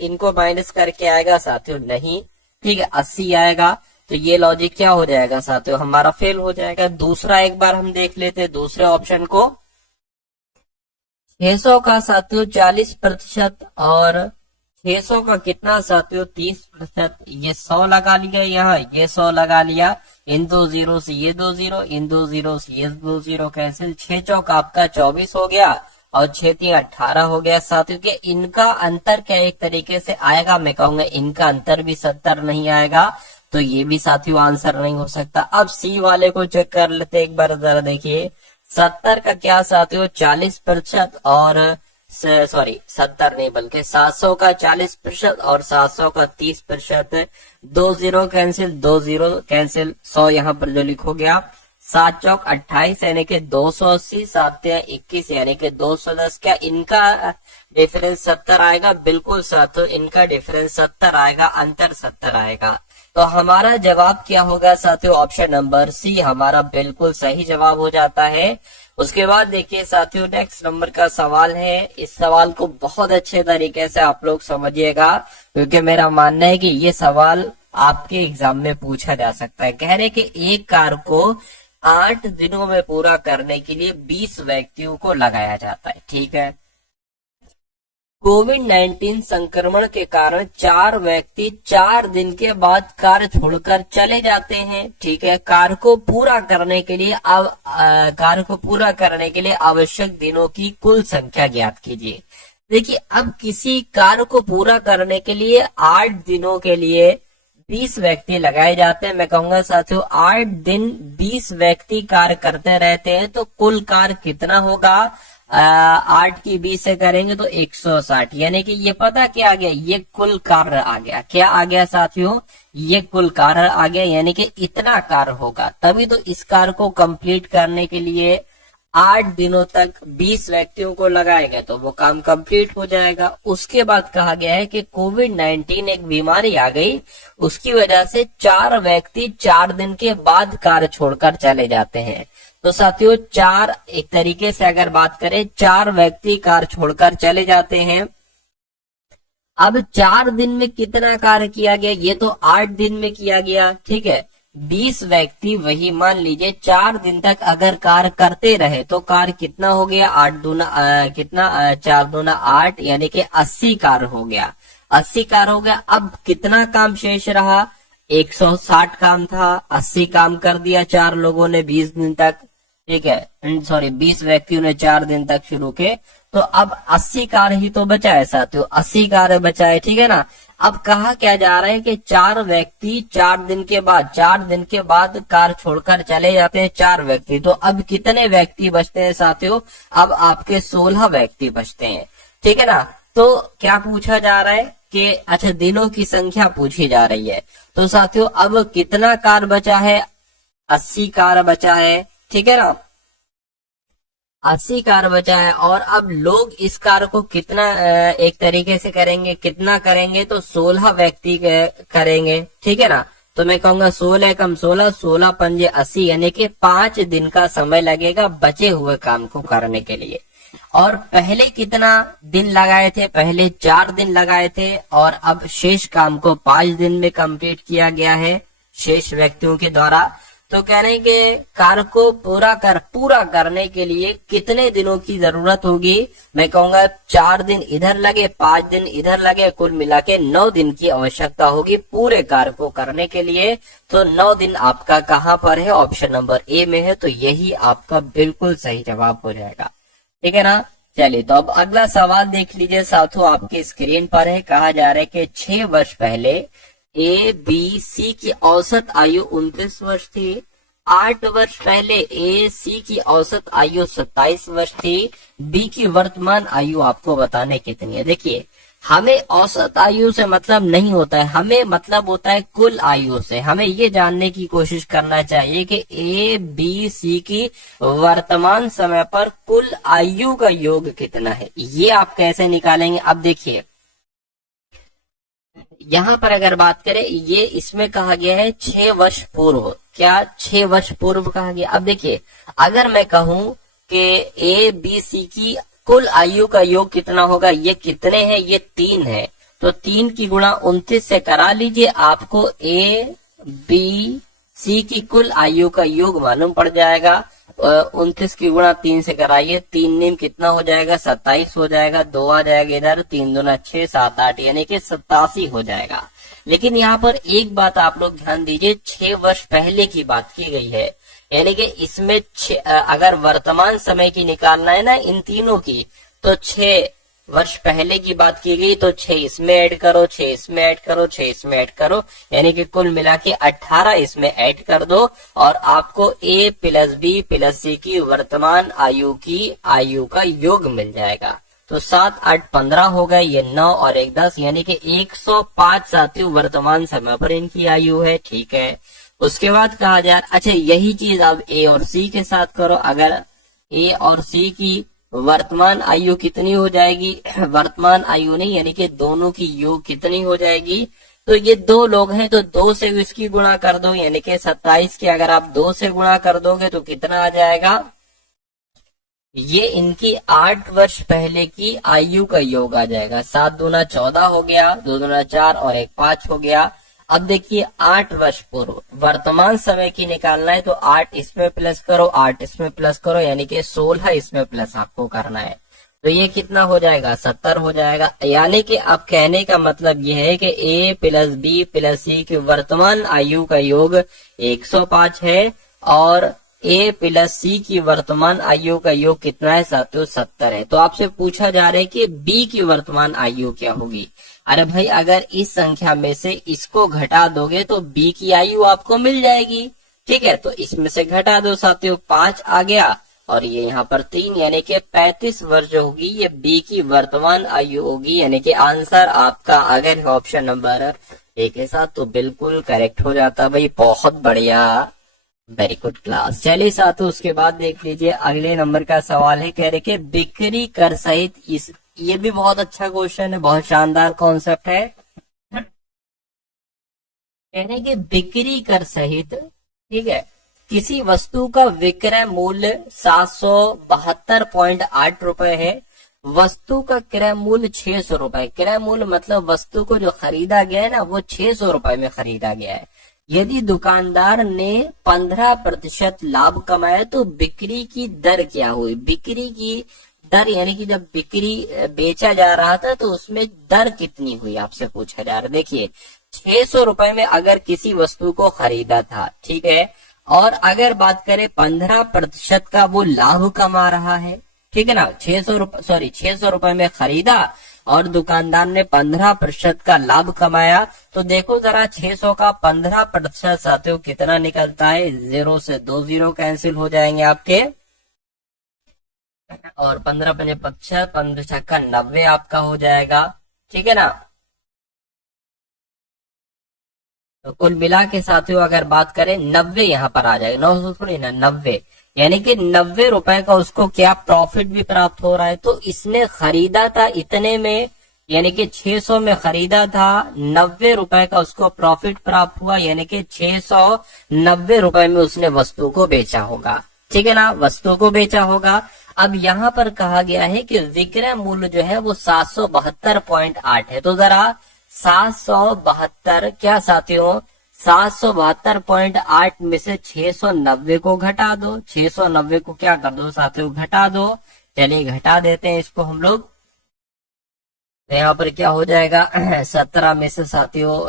इनको माइनस करके आएगा साथियों, नहीं, ठीक है, 80 आएगा। तो ये लॉजिक क्या हो जाएगा साथियों, हमारा फेल हो जाएगा। दूसरा एक बार हम देख लेते हैं दूसरे ऑप्शन को, 600 का साथियों 40% और 600 का कितना साथियों 30%, ये 100 लगा लिया, यहाँ ये 100 लगा लिया, इन 2 जीरो से ये 2 जीरो, इन 2 जीरो से ये 2 जीरो कैंसिल, 6 चौक आपका 24 हो गया और 6 3 18 हो गया साथियों। के इनका अंतर क्या एक तरीके से आएगा, मैं कहूंगा इनका अंतर भी 70 नहीं आएगा, तो ये भी साथियों आंसर नहीं हो सकता। अब सी वाले को चेक कर लेते एक बार, जरा देखिए 70 का क्या साथियों 40% और 70 नहीं बल्कि 700 का 40% और 700 का 30%, 2 जीरो कैंसिल, 2 जीरो कैंसिल, 100 यहाँ पर जो लिखो गया, 7 चौक 28 यानी कि 280, 7 21 यानी कि 210। क्या इनका डिफरेंस 70 आएगा, बिल्कुल साथियों इनका डिफरेंस 70 आएगा, अंतर 70 आएगा। तो हमारा जवाब क्या होगा साथियों, ऑप्शन नंबर सी हमारा बिल्कुल सही जवाब हो जाता है। उसके बाद देखिए साथियों, नेक्स्ट नंबर का सवाल है। इस सवाल को बहुत अच्छे तरीके से आप लोग समझिएगा, क्योंकि मेरा मानना है कि ये सवाल आपके एग्जाम में पूछा जा सकता है। कह रहे कि एक कार को 8 दिनों में पूरा करने के लिए 20 व्यक्तियों को लगाया जाता है। ठीक है, कोविड-19 संक्रमण के कारण 4 व्यक्ति 4 दिन के बाद कार छोड़कर चले जाते हैं। ठीक है, कार को पूरा करने के लिए आवश्यक दिनों की कुल संख्या ज्ञात कीजिए। देखिए, अब किसी कार को पूरा करने के लिए 8 दिनों के लिए 20 व्यक्ति लगाए जाते हैं। मैं कहूंगा साथियों, 8 दिन 20 व्यक्ति कार्य करते रहते हैं, तो कुल कार्य कितना होगा? 8 की 20 से करेंगे तो 160, यानी कि ये पता क्या आ गया, ये कुल कार्य आ गया। क्या आ गया साथियों? ये कुल कार्य आ गया, यानी कि इतना कार्य होगा। तभी तो इस कार्य को कंप्लीट करने के लिए 8 दिनों तक 20 व्यक्तियों को लगाएगा, तो वो काम कंप्लीट हो जाएगा। उसके बाद कहा गया है कि कोविड-19 एक बीमारी आ गई, उसकी वजह से 4 व्यक्ति 4 दिन के बाद कार्य छोड़कर चले जाते हैं। तो साथियों, 4 एक तरीके से अगर बात करें, 4 व्यक्ति कार छोड़कर चले जाते हैं। अब 4 दिन में कितना कार्य किया गया? ये तो 8 दिन में किया गया। ठीक है, 20 व्यक्ति वही मान लीजिए 4 दिन तक अगर कार्य करते रहे तो कार्य कितना हो गया? 8 दूना 4 दूना 8, यानी कि 80 कार्य हो गया। 80 कार्य हो गया। अब कितना काम शेष रहा? 160 काम था। 80 काम कर दिया 4 लोगों ने 20 दिन तक। ठीक है, 20 व्यक्तियों ने 4 दिन तक शुरू के, तो अब 80 कार्य ही तो बचा है साथियों, 80 कार्य बचा है। ठीक है ना। अब कहा क्या जा रहा है कि 4 व्यक्ति 4 दिन के बाद कार छोड़कर चले जाते हैं 4 व्यक्ति। तो अब कितने व्यक्ति बचते हैं साथियों? अब आपके 16 व्यक्ति बचते हैं। ठीक है ना। तो क्या पूछा जा रहा है कि अच्छा, दिनों की संख्या पूछी जा रही है। तो साथियों, अब कितना कार बचा है? 80 कार बचा है। ठीक है ना, 80 कार बचा है। और अब लोग इस कार को कितना एक तरीके से करेंगे, कितना करेंगे? तो 16 व्यक्ति करेंगे। ठीक है ना। तो मैं कहूंगा 16 कम 16, 16 पंजे 80, यानी कि 5 दिन का समय लगेगा बचे हुए काम को करने के लिए। और पहले कितना दिन लगाए थे? पहले 4 दिन लगाए थे, और अब शेष काम को 5 दिन में कंप्लीट किया गया है शेष व्यक्तियों के द्वारा। तो कह रहे हैं कि कार्य को पूरा करने के लिए कितने दिनों की जरूरत होगी? मैं कहूंगा 4 दिन इधर लगे, 5 दिन इधर लगे, कुल मिला के 9 दिन की आवश्यकता होगी पूरे कार्य को करने के लिए। तो 9 दिन आपका कहाँ पर है? ऑप्शन नंबर ए में है। तो यही आपका बिल्कुल सही जवाब हो जाएगा। ठीक है ना। चलिए, तो अब अगला सवाल देख लीजिए साथियों, आपके स्क्रीन पर है। कहा जा रहा है कि 6 वर्ष पहले ABC की औसत आयु 29 वर्ष थी। 8 वर्ष पहले AC की औसत आयु 27 वर्ष थी। B की वर्तमान आयु आपको बताने कितनी है। देखिए, हमें औसत आयु से मतलब नहीं होता है, हमें मतलब होता है कुल आयु से। हमें ये जानने की कोशिश करना चाहिए कि ABC की वर्तमान समय पर कुल आयु का योग कितना है। ये आप कैसे निकालेंगे? अब देखिए, यहाँ पर अगर बात करें, ये इसमें कहा गया है 6 वर्ष पूर्व। क्या 6 वर्ष पूर्व कहा गया? अब देखिए, अगर मैं कहूं कि ABC की कुल आयु का योग कितना होगा, ये कितने हैं? ये 3 है। तो 3 की गुणा 29 से करा लीजिए, आपको ABC की कुल आयु का योग मालूम पड़ जाएगा। 29 की गुणा 3 से कराइए, 3 नीम कितना हो जाएगा? 27 हो जाएगा। 2 आ जाएगा इधर, 3 दूना 6, 7 8, यानी कि 87 हो जाएगा। लेकिन यहाँ पर एक बात आप लोग ध्यान दीजिए, 6 वर्ष पहले की बात की गई है, यानी कि इसमें अगर वर्तमान समय की निकालना है ना इन तीनों की, तो 6 वर्ष पहले की बात की गई, तो 6 इसमें ऐड करो, 6 इसमें ऐड करो, 6 इसमें ऐड करो, यानी कि कुल मिला के 18 इसमें ऐड कर दो, और आपको A plus B plus C की वर्तमान आयु का योग मिल जाएगा। तो 7 8 15 हो गए, ये 9 और 1 10, यानी कि 105 साथियों वर्तमान समय पर इनकी आयु है। ठीक है। उसके बाद कहा जाए, अच्छा यही चीज अब A और C के साथ करो। अगर A और C की वर्तमान आयु कितनी हो जाएगी? वर्तमान आयु नहीं, यानी कि दोनों की योग कितनी हो जाएगी? तो ये 2 लोग हैं, तो 2 से इसकी गुणा कर दो, यानी कि 27 की अगर आप 2 से गुणा कर दोगे तो कितना आ जाएगा, ये इनकी 8 वर्ष पहले की आयु का योग आ जाएगा। 7 दूना 14 हो गया, 2 दूना 4 और 1 5 हो गया। अब देखिए 8 वर्ष पूर्व वर्तमान समय की निकालना है, तो 8 इसमें प्लस करो, 8 इसमें प्लस करो, यानी कि 16 इसमें प्लस आपको करना है। तो ये कितना हो जाएगा, 70 हो जाएगा। यानी कि अब कहने का मतलब ये है कि ए प्लस बी प्लस सी की वर्तमान आयु का योग 105 है और ए प्लस सी की वर्तमान आयु का योग कितना है साथियों, 70 है। तो आपसे पूछा जा रहा है कि बी की वर्तमान आयु क्या होगी। अरे भाई अगर इस संख्या में से इसको घटा दोगे तो बी की आयु आपको मिल जाएगी। ठीक है, तो इसमें से घटा दो साथियों, 5 आ गया और ये यहाँ पर 3, यानी कि 35 वर्ष होगी, ये बी की वर्तमान आयु होगी। यानी कि आंसर आपका अगर ऑप्शन नंबर ए के साथ तो बिल्कुल करेक्ट हो जाता भाई। बहुत बढ़िया, वेरी गुड क्लास। चलिए साथियों उसके बाद देख लीजिए अगले नंबर का सवाल है, कह रहे कि बिक्री कर सहित इस, ये भी बहुत अच्छा क्वेश्चन है, बहुत शानदार कॉन्सेप्ट है। कह रहे कि बिक्री कर सहित, ठीक है, किसी वस्तु का विक्रय मूल्य 772.8 रुपए है, वस्तु का क्रय मूल्य 600 रुपए। क्रय मूल्य मतलब वस्तु को जो खरीदा गया है ना वो 600 रुपए में खरीदा गया है। यदि दुकानदार ने 15% लाभ कमाया तो बिक्री की दर क्या हुई। बिक्री की दर यानी कि जब बिक्री बेचा जा रहा था तो उसमें दर कितनी हुई आपसे पूछा जा रहा है। देखिए 600 रुपए में अगर किसी वस्तु को खरीदा था, ठीक है, और अगर बात करें 15% का वो लाभ कमा रहा है, ठीक है ना, 600 रुपए में खरीदा और दुकानदार ने 15% का लाभ कमाया। तो देखो जरा 600 का 15% साथियों कितना निकलता है, 0 से 2 0 कैंसिल हो जाएंगे आपके, और 15 पंजे 25, 15 का 90 आपका हो जाएगा। ठीक है ना, तो कुल मिला के साथियों अगर बात करें 90 यहाँ पर आ जाएगा, 900 थोड़ी ना, 90, यानी कि 90 रुपए का उसको क्या प्रॉफिट भी प्राप्त हो रहा है। तो इसने खरीदा था इतने में, यानी कि 600 में खरीदा था, 90 रुपए का उसको प्रॉफिट प्राप्त हुआ, यानी कि 690 रुपए में उसने वस्तु को बेचा होगा। ठीक है ना, वस्तु को बेचा होगा। अब यहाँ पर कहा गया है कि विक्रय मूल्य जो है वो 772.8 है। तो जरा 772 क्या साथियों, 772.8 में से 690 को घटा दो, 690 को क्या कर दो साथियों, घटा दो। चलिए घटा देते हैं इसको हम लोग, तो यहाँ पर क्या हो जाएगा 17 में से साथियों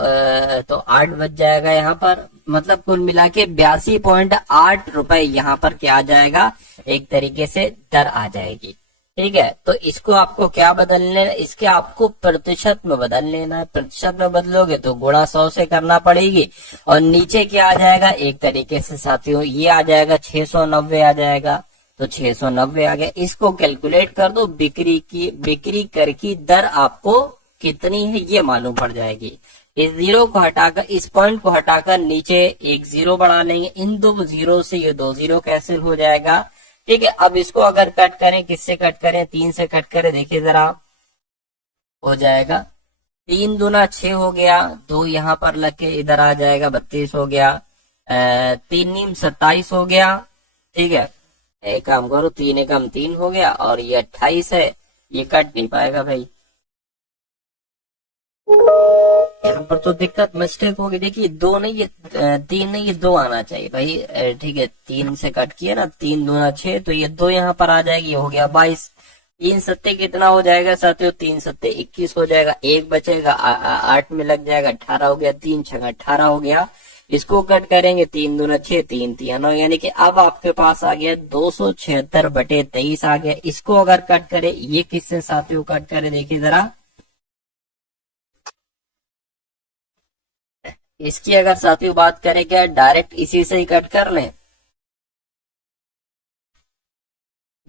तो 8 बच जाएगा यहाँ पर, मतलब कुल मिला के 82.8 रुपए यहाँ पर क्या आ जाएगा, एक तरीके से दर आ जाएगी। ठीक है, तो इसको आपको क्या बदल लेना, इसके आपको प्रतिशत में बदल लेना है। प्रतिशत में बदलोगे तो गुणा 100 से करना पड़ेगी, और नीचे क्या आ जाएगा, एक तरीके से साथियों ये आ जाएगा 690 आ जाएगा। तो 690 आ गया, इसको कैलकुलेट कर दो, बिक्री कर की दर आपको कितनी है ये मालूम पड़ जाएगी। इस जीरो को हटाकर, इस पॉइंट को हटाकर नीचे एक जीरो बढ़ा लेंगे, इन 2 जीरो से ये 2 जीरो कैंसिल हो जाएगा। ठीक है, अब इसको अगर कट करें, किससे कट करें, 3 से कट करें, देखिए जरा हो जाएगा 3 दूना 6 हो गया, 2 यहाँ पर लग के इधर आ जाएगा, 32 हो गया, 3 नीम 27 हो गया। ठीक है, एक काम करो, 3 एकम 3 हो गया, और ये 28 है, ये कट नहीं पाएगा भाई, यहाँ पर तो दिक्कत मिस्टेक होगी। देखिए 2 नहीं, ये 3 नहीं, ये 2 आना चाहिए भाई। ठीक है, 3 से कट किया ना, 3 दूना 6, तो ये 2 यहाँ पर आ जाएगी, ये हो गया 22। 3 सत्ते कितना हो जाएगा साथियों, 3 सत्ते 21 हो जाएगा, एक बचेगा 8 में लग जाएगा, 18 हो गया, 3 छः 18 हो गया। इसको कट करेंगे, 3 दूना 6, 3 3 9, यानी कि अब आपके पास आ गया 276/23 आ गया। इसको अगर कट करे, ये किससे साथियों कट करे, देखिए जरा, इसकी अगर साथियों बात करें, क्या डायरेक्ट इसी से ही कट कर लें,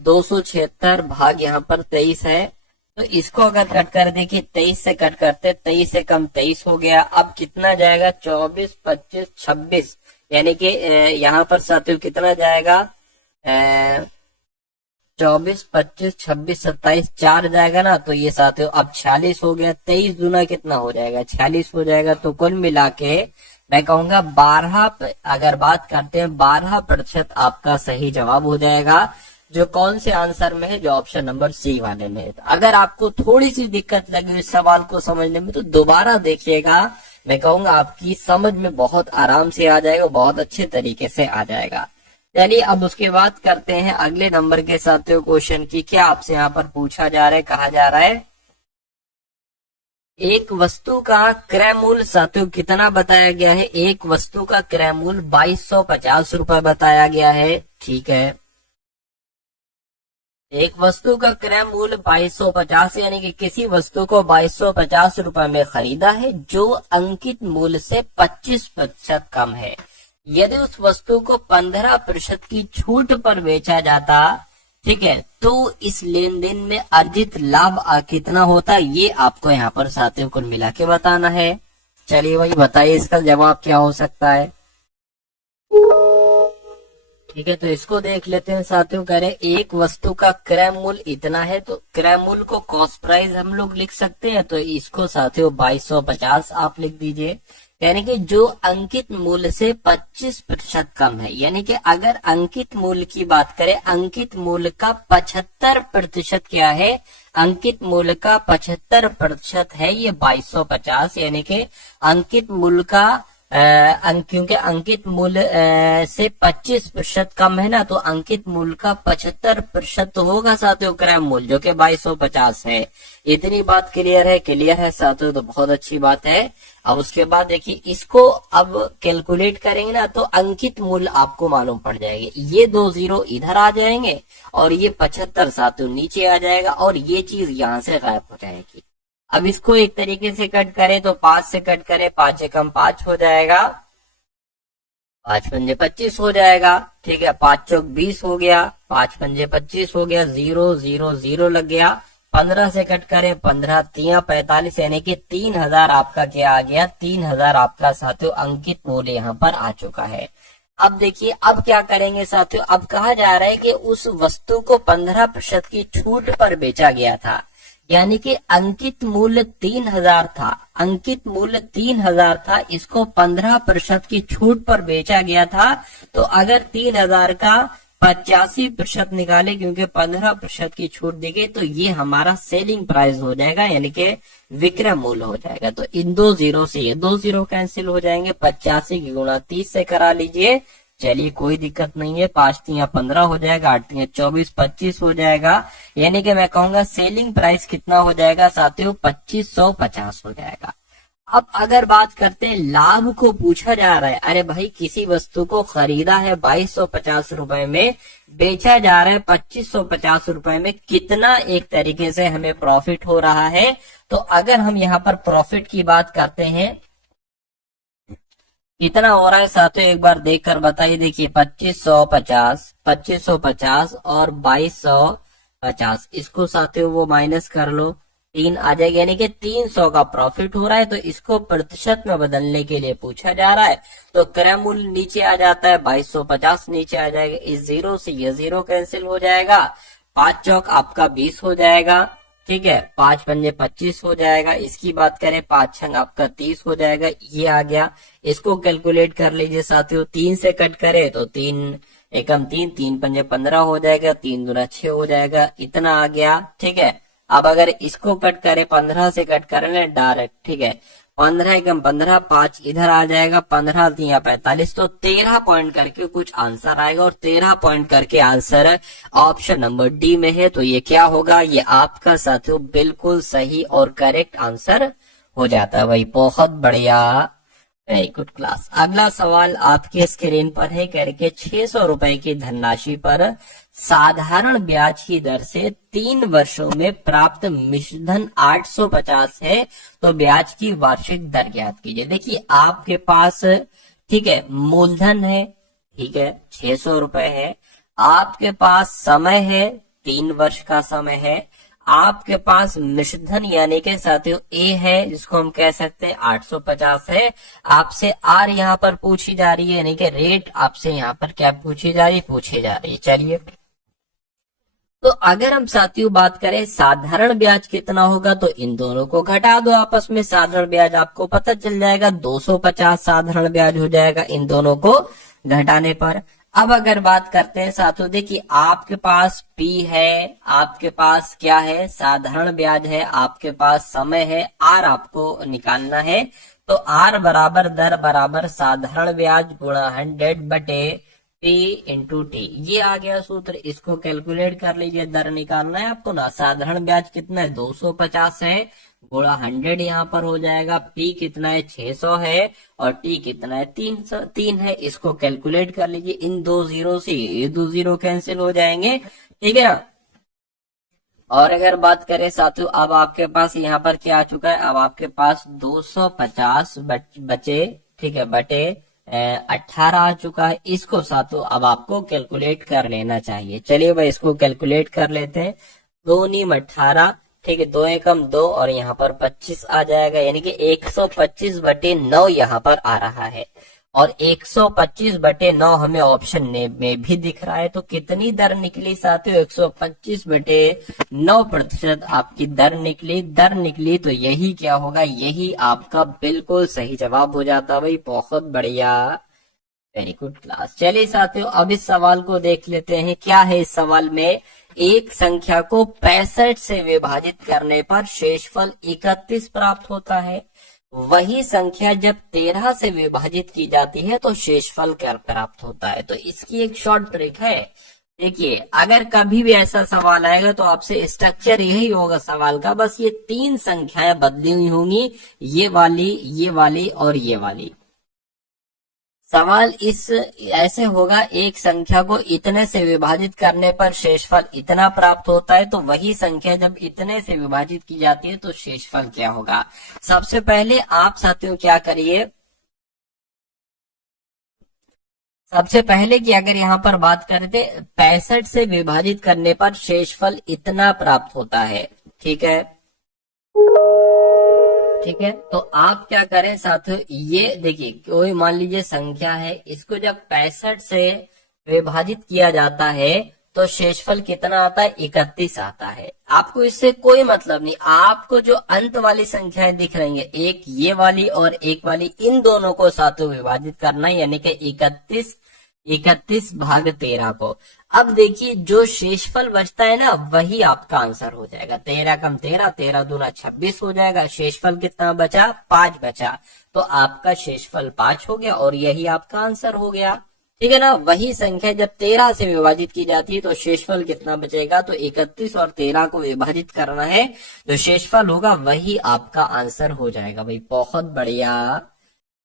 276 भाग यहाँ पर 23 है, तो इसको अगर कट कर, देखिए 23 से कट करते, 23 से कम 23 हो गया। अब कितना जाएगा, 24 25 26, यानी कि यहाँ पर साथियों कितना जाएगा, 24, 25, 26, 27 4 जाएगा ना, तो ये साथियों अब 46 हो गया। 23 दूना कितना हो जाएगा, 46 हो जाएगा। तो कुल मिला के मैं कहूंगा 12, अगर बात करते हैं 12% आपका सही जवाब हो जाएगा, जो कौन से आंसर में है, जो ऑप्शन नंबर सी वाले में है। तो अगर आपको थोड़ी सी दिक्कत लगी इस सवाल को समझने में, तो दोबारा देखिएगा, मैं कहूंगा आपकी समझ में बहुत आराम से आ जाएगा, बहुत अच्छे तरीके से आ जाएगा। चलिए अब उसके बाद करते हैं अगले नंबर के साथियों क्वेश्चन की। क्या आपसे यहाँ पर पूछा जा रहा है, कहा जा रहा है एक वस्तु का क्रय मूल्य साथियों कितना बताया गया है। एक वस्तु का क्रय मूल्य 2250 रुपए बताया गया है। ठीक है, एक वस्तु का क्रय मूल्य 2250, यानी कि किसी वस्तु को 2250 रुपए में खरीदा है, जो अंकित मूल्य से 25% कम है। यदि उस वस्तु को 15% की छूट पर बेचा जाता, ठीक है, तो इस लेन देन में अर्जित लाभ कितना होता, ये आपको यहाँ पर साथियों को मिला के बताना है। चलिए भाई बताइए इसका जवाब क्या हो सकता है। ठीक है, तो इसको देख लेते हैं साथियों। कह रहे एक वस्तु का क्रय मूल्य इतना है, तो क्रय मूल्य को कॉस्ट प्राइस हम लोग लिख सकते हैं, तो इसको साथियों 2250 आप लिख दीजिए। यानी कि जो अंकित मूल्य से 25% कम है, यानी कि अगर अंकित मूल्य की बात करें, अंकित मूल्य का 75% क्या है, अंकित मूल्य का 75% है ये 2250, यानी कि अंकित मूल्य का क्योंकि अंकित मूल्य से 25% कम है ना, तो अंकित मूल्य का 75% तो होगा साथियों क्रय मूल्य, जो कि 2250 है। इतनी बात क्लियर है, क्लियर है साथियों, तो बहुत अच्छी बात है। अब उसके बाद देखिए इसको अब कैलकुलेट करेंगे ना, तो अंकित मूल्य आपको मालूम पड़ जाएगी। ये 2 जीरो इधर आ जाएंगे और ये 75 साथियों नीचे आ जाएगा, और ये चीज यहाँ से गायब हो जाएगी। अब इसको एक तरीके से कट करें, तो 5 से कट करें, 5 से कम 5 हो जाएगा, 5 पंजे 25 हो जाएगा। ठीक है, 5 चौक 20 हो गया, 5 पंजे 25 हो गया, 0 0 0 लग गया। 15 से कट करें, 15 3 45, यानी कि 3000 आपका क्या आ गया, 3000 आपका साथियों अंकित मूल्य यहाँ पर आ चुका है। अब देखिए अब क्या करेंगे साथियों, अब कहा जा रहा है कि उस वस्तु को 15% की छूट पर बेचा गया था, यानी कि अंकित मूल्य 3000 था, अंकित मूल्य 3000 था, इसको 15% की छूट पर बेचा गया था। तो अगर 3000 का 85% निकाले, क्योंकि 15% की छूट दी गई, तो ये हमारा सेलिंग प्राइस हो जाएगा, यानी कि विक्रय मूल्य हो जाएगा। तो इन 2 जीरो से ये 2 जीरो कैंसिल हो जाएंगे, 85 की गुणा 30 से करा लीजिए। चलिए कोई दिक्कत नहीं है, 5 3 15 हो जाएगा, 8 3 24 25 हो जाएगा, यानी कि मैं कहूंगा सेलिंग प्राइस कितना हो जाएगा साथियों, 2550 हो जाएगा। अब अगर बात करते हैं लाभ को पूछा जा रहा है, अरे भाई किसी वस्तु को खरीदा है 2250 रुपए में, बेचा जा रहा है 2550 रुपए में, कितना एक तरीके से हमें प्रॉफिट हो रहा है। तो अगर हम यहाँ पर प्रॉफिट की बात करते हैं, कितना हो रहा है साथियों एक बार देख कर बताइए। देखिए 2550 और 2250, इसको साथियों वो माइनस कर लो, 3 आ जाएगा, यानी कि 300 का प्रॉफिट हो रहा है। तो इसको प्रतिशत में बदलने के लिए पूछा जा रहा है, तो क्रय मूल्य नीचे आ जाता है, 2250 नीचे आ जाएगा, इस 0 से ये 0 कैंसिल हो जाएगा, 5 चौक आपका 20 हो जाएगा। ठीक है, 5 पंजे 25 हो जाएगा, इसकी बात करें 5 छंग आपका 30 हो जाएगा, ये आ गया। इसको कैलकुलेट कर लीजिए साथियों, 3 से कट करे तो 3 एकम 3, 3 पंजे 15 हो जाएगा, 3 दूना 6 हो जाएगा, इतना आ गया। ठीक है, अब अगर इसको कट करे, 15 से कट करें डायरेक्ट, ठीक है, 15 एकम 15, 5 इधर आ जाएगा, 15 3 45, तो 13 पॉइंट करके कुछ आंसर आएगा, और 13 पॉइंट करके आंसर ऑप्शन नंबर डी में है। तो ये क्या होगा, ये आपका साथियों बिल्कुल सही और करेक्ट आंसर हो जाता है भाई, बहुत बढ़िया, वेरी गुड क्लास। अगला सवाल आपके स्क्रीन पर है, करके 600 रुपए की धनराशि पर साधारण ब्याज की दर से 3 वर्षों में प्राप्त मिश्रधन 850 है, तो ब्याज की वार्षिक दर ज्ञात कीजिए। देखिए आपके पास, ठीक है, मूलधन है, ठीक है, 600 रुपए है, आपके पास समय है, 3 वर्ष का समय है, आपके पास मिश्रधन यानी के साथियों ए है, जिसको हम कह सकते हैं 850 है, आपसे आर यहाँ पर पूछी जा रही है, यानी कि रेट आपसे यहाँ पर क्या पूछी जा रही है, चलिए तो अगर हम साथियों बात करें साधारण ब्याज कितना होगा, तो इन दोनों को घटा दो आपस में, साधारण ब्याज आपको पता चल जाएगा 250 साधारण ब्याज हो जाएगा इन दोनों को घटाने पर। अब अगर बात करते हैं साथियों, देखिए आपके पास P है, आपके पास क्या है, साधारण ब्याज है, आपके पास समय है, R आपको निकालना है। तो R बराबर दर बराबर साधारण ब्याज गुणा 100 बटे P इंटू टी, ये आ गया सूत्र। इसको कैलकुलेट कर लीजिए, दर निकालना है आपको ना। साधारण ब्याज कितना है 250 है, गुणा 100 यहाँ पर हो जाएगा। P कितना है 600 है, और T कितना है 3 है। इसको कैलकुलेट कर लीजिए, इन दो जीरो से ये दो जीरो कैंसिल हो जाएंगे, ठीक है ना। और अगर बात करें साथियों, अब आपके पास यहाँ पर क्या आ चुका है, अब आपके पास 250 बचे, ठीक है, बटे 18 आ चुका है। इसको साथियों अब आपको कैलकुलेट कर लेना चाहिए। चलिए भाई इसको कैलकुलेट कर लेते हैं। 2 नीम 18, ठीक है, 2 एकम 2, और यहाँ पर 25 आ जाएगा, यानी कि 125 बटे 9 यहाँ पर आ रहा है। और 125 बटे 9 हमें ऑप्शन में भी दिख रहा है। तो कितनी दर निकली साथियों, 125 बटे 9% आपकी दर निकली। तो यही क्या होगा, यही आपका बिल्कुल सही जवाब हो जाता है भाई। बहुत बढ़िया, वेरी गुड क्लास। चलिए साथियों अब इस सवाल को देख लेते हैं। क्या है इस सवाल में, एक संख्या को 65 से विभाजित करने पर शेषफल 31 प्राप्त होता है। वही संख्या जब 13 से विभाजित की जाती है तो शेषफल क्या प्राप्त होता है। तो इसकी एक शॉर्ट ट्रिक है। देखिए अगर कभी भी ऐसा सवाल आएगा तो आपसे स्ट्रक्चर यही होगा सवाल का, बस ये 3 संख्याएं बदली हुई होंगी, ये वाली और ये वाली। सवाल इस ऐसे होगा, एक संख्या को इतने से विभाजित करने पर शेषफल इतना प्राप्त होता है, तो वही संख्या जब इतने से विभाजित की जाती है तो शेषफल क्या होगा। सबसे पहले आप साथियों क्या करिए, सबसे पहले कि अगर यहाँ पर बात करें थे 65 से विभाजित करने पर शेषफल इतना प्राप्त होता है, ठीक है, ठीक है। तो आप क्या करें साथियों, ये देखिए कोई मान लीजिए संख्या है, इसको जब 65 से विभाजित किया जाता है तो शेषफल कितना आता है, 31 आता है। आपको इससे कोई मतलब नहीं, आपको जो अंत वाली संख्याएं दिख रही है, एक ये वाली और एक वाली, इन दोनों को साथियों विभाजित करना है, यानी कि 31 भाग 13 को। अब देखिए जो शेषफल बचता है ना, वही आपका आंसर हो जाएगा। 13 कम 13, 13 दूना 26 हो जाएगा। शेषफल कितना बचा, 5 बचा। तो आपका शेषफल 5 हो गया और यही आपका आंसर हो गया, ठीक है ना। वही संख्या जब 13 से विभाजित की जाती है तो शेषफल कितना बचेगा, तो 31 और 13 को विभाजित करना है, जो शेषफल होगा वही आपका आंसर हो जाएगा भाई। बहुत बढ़िया।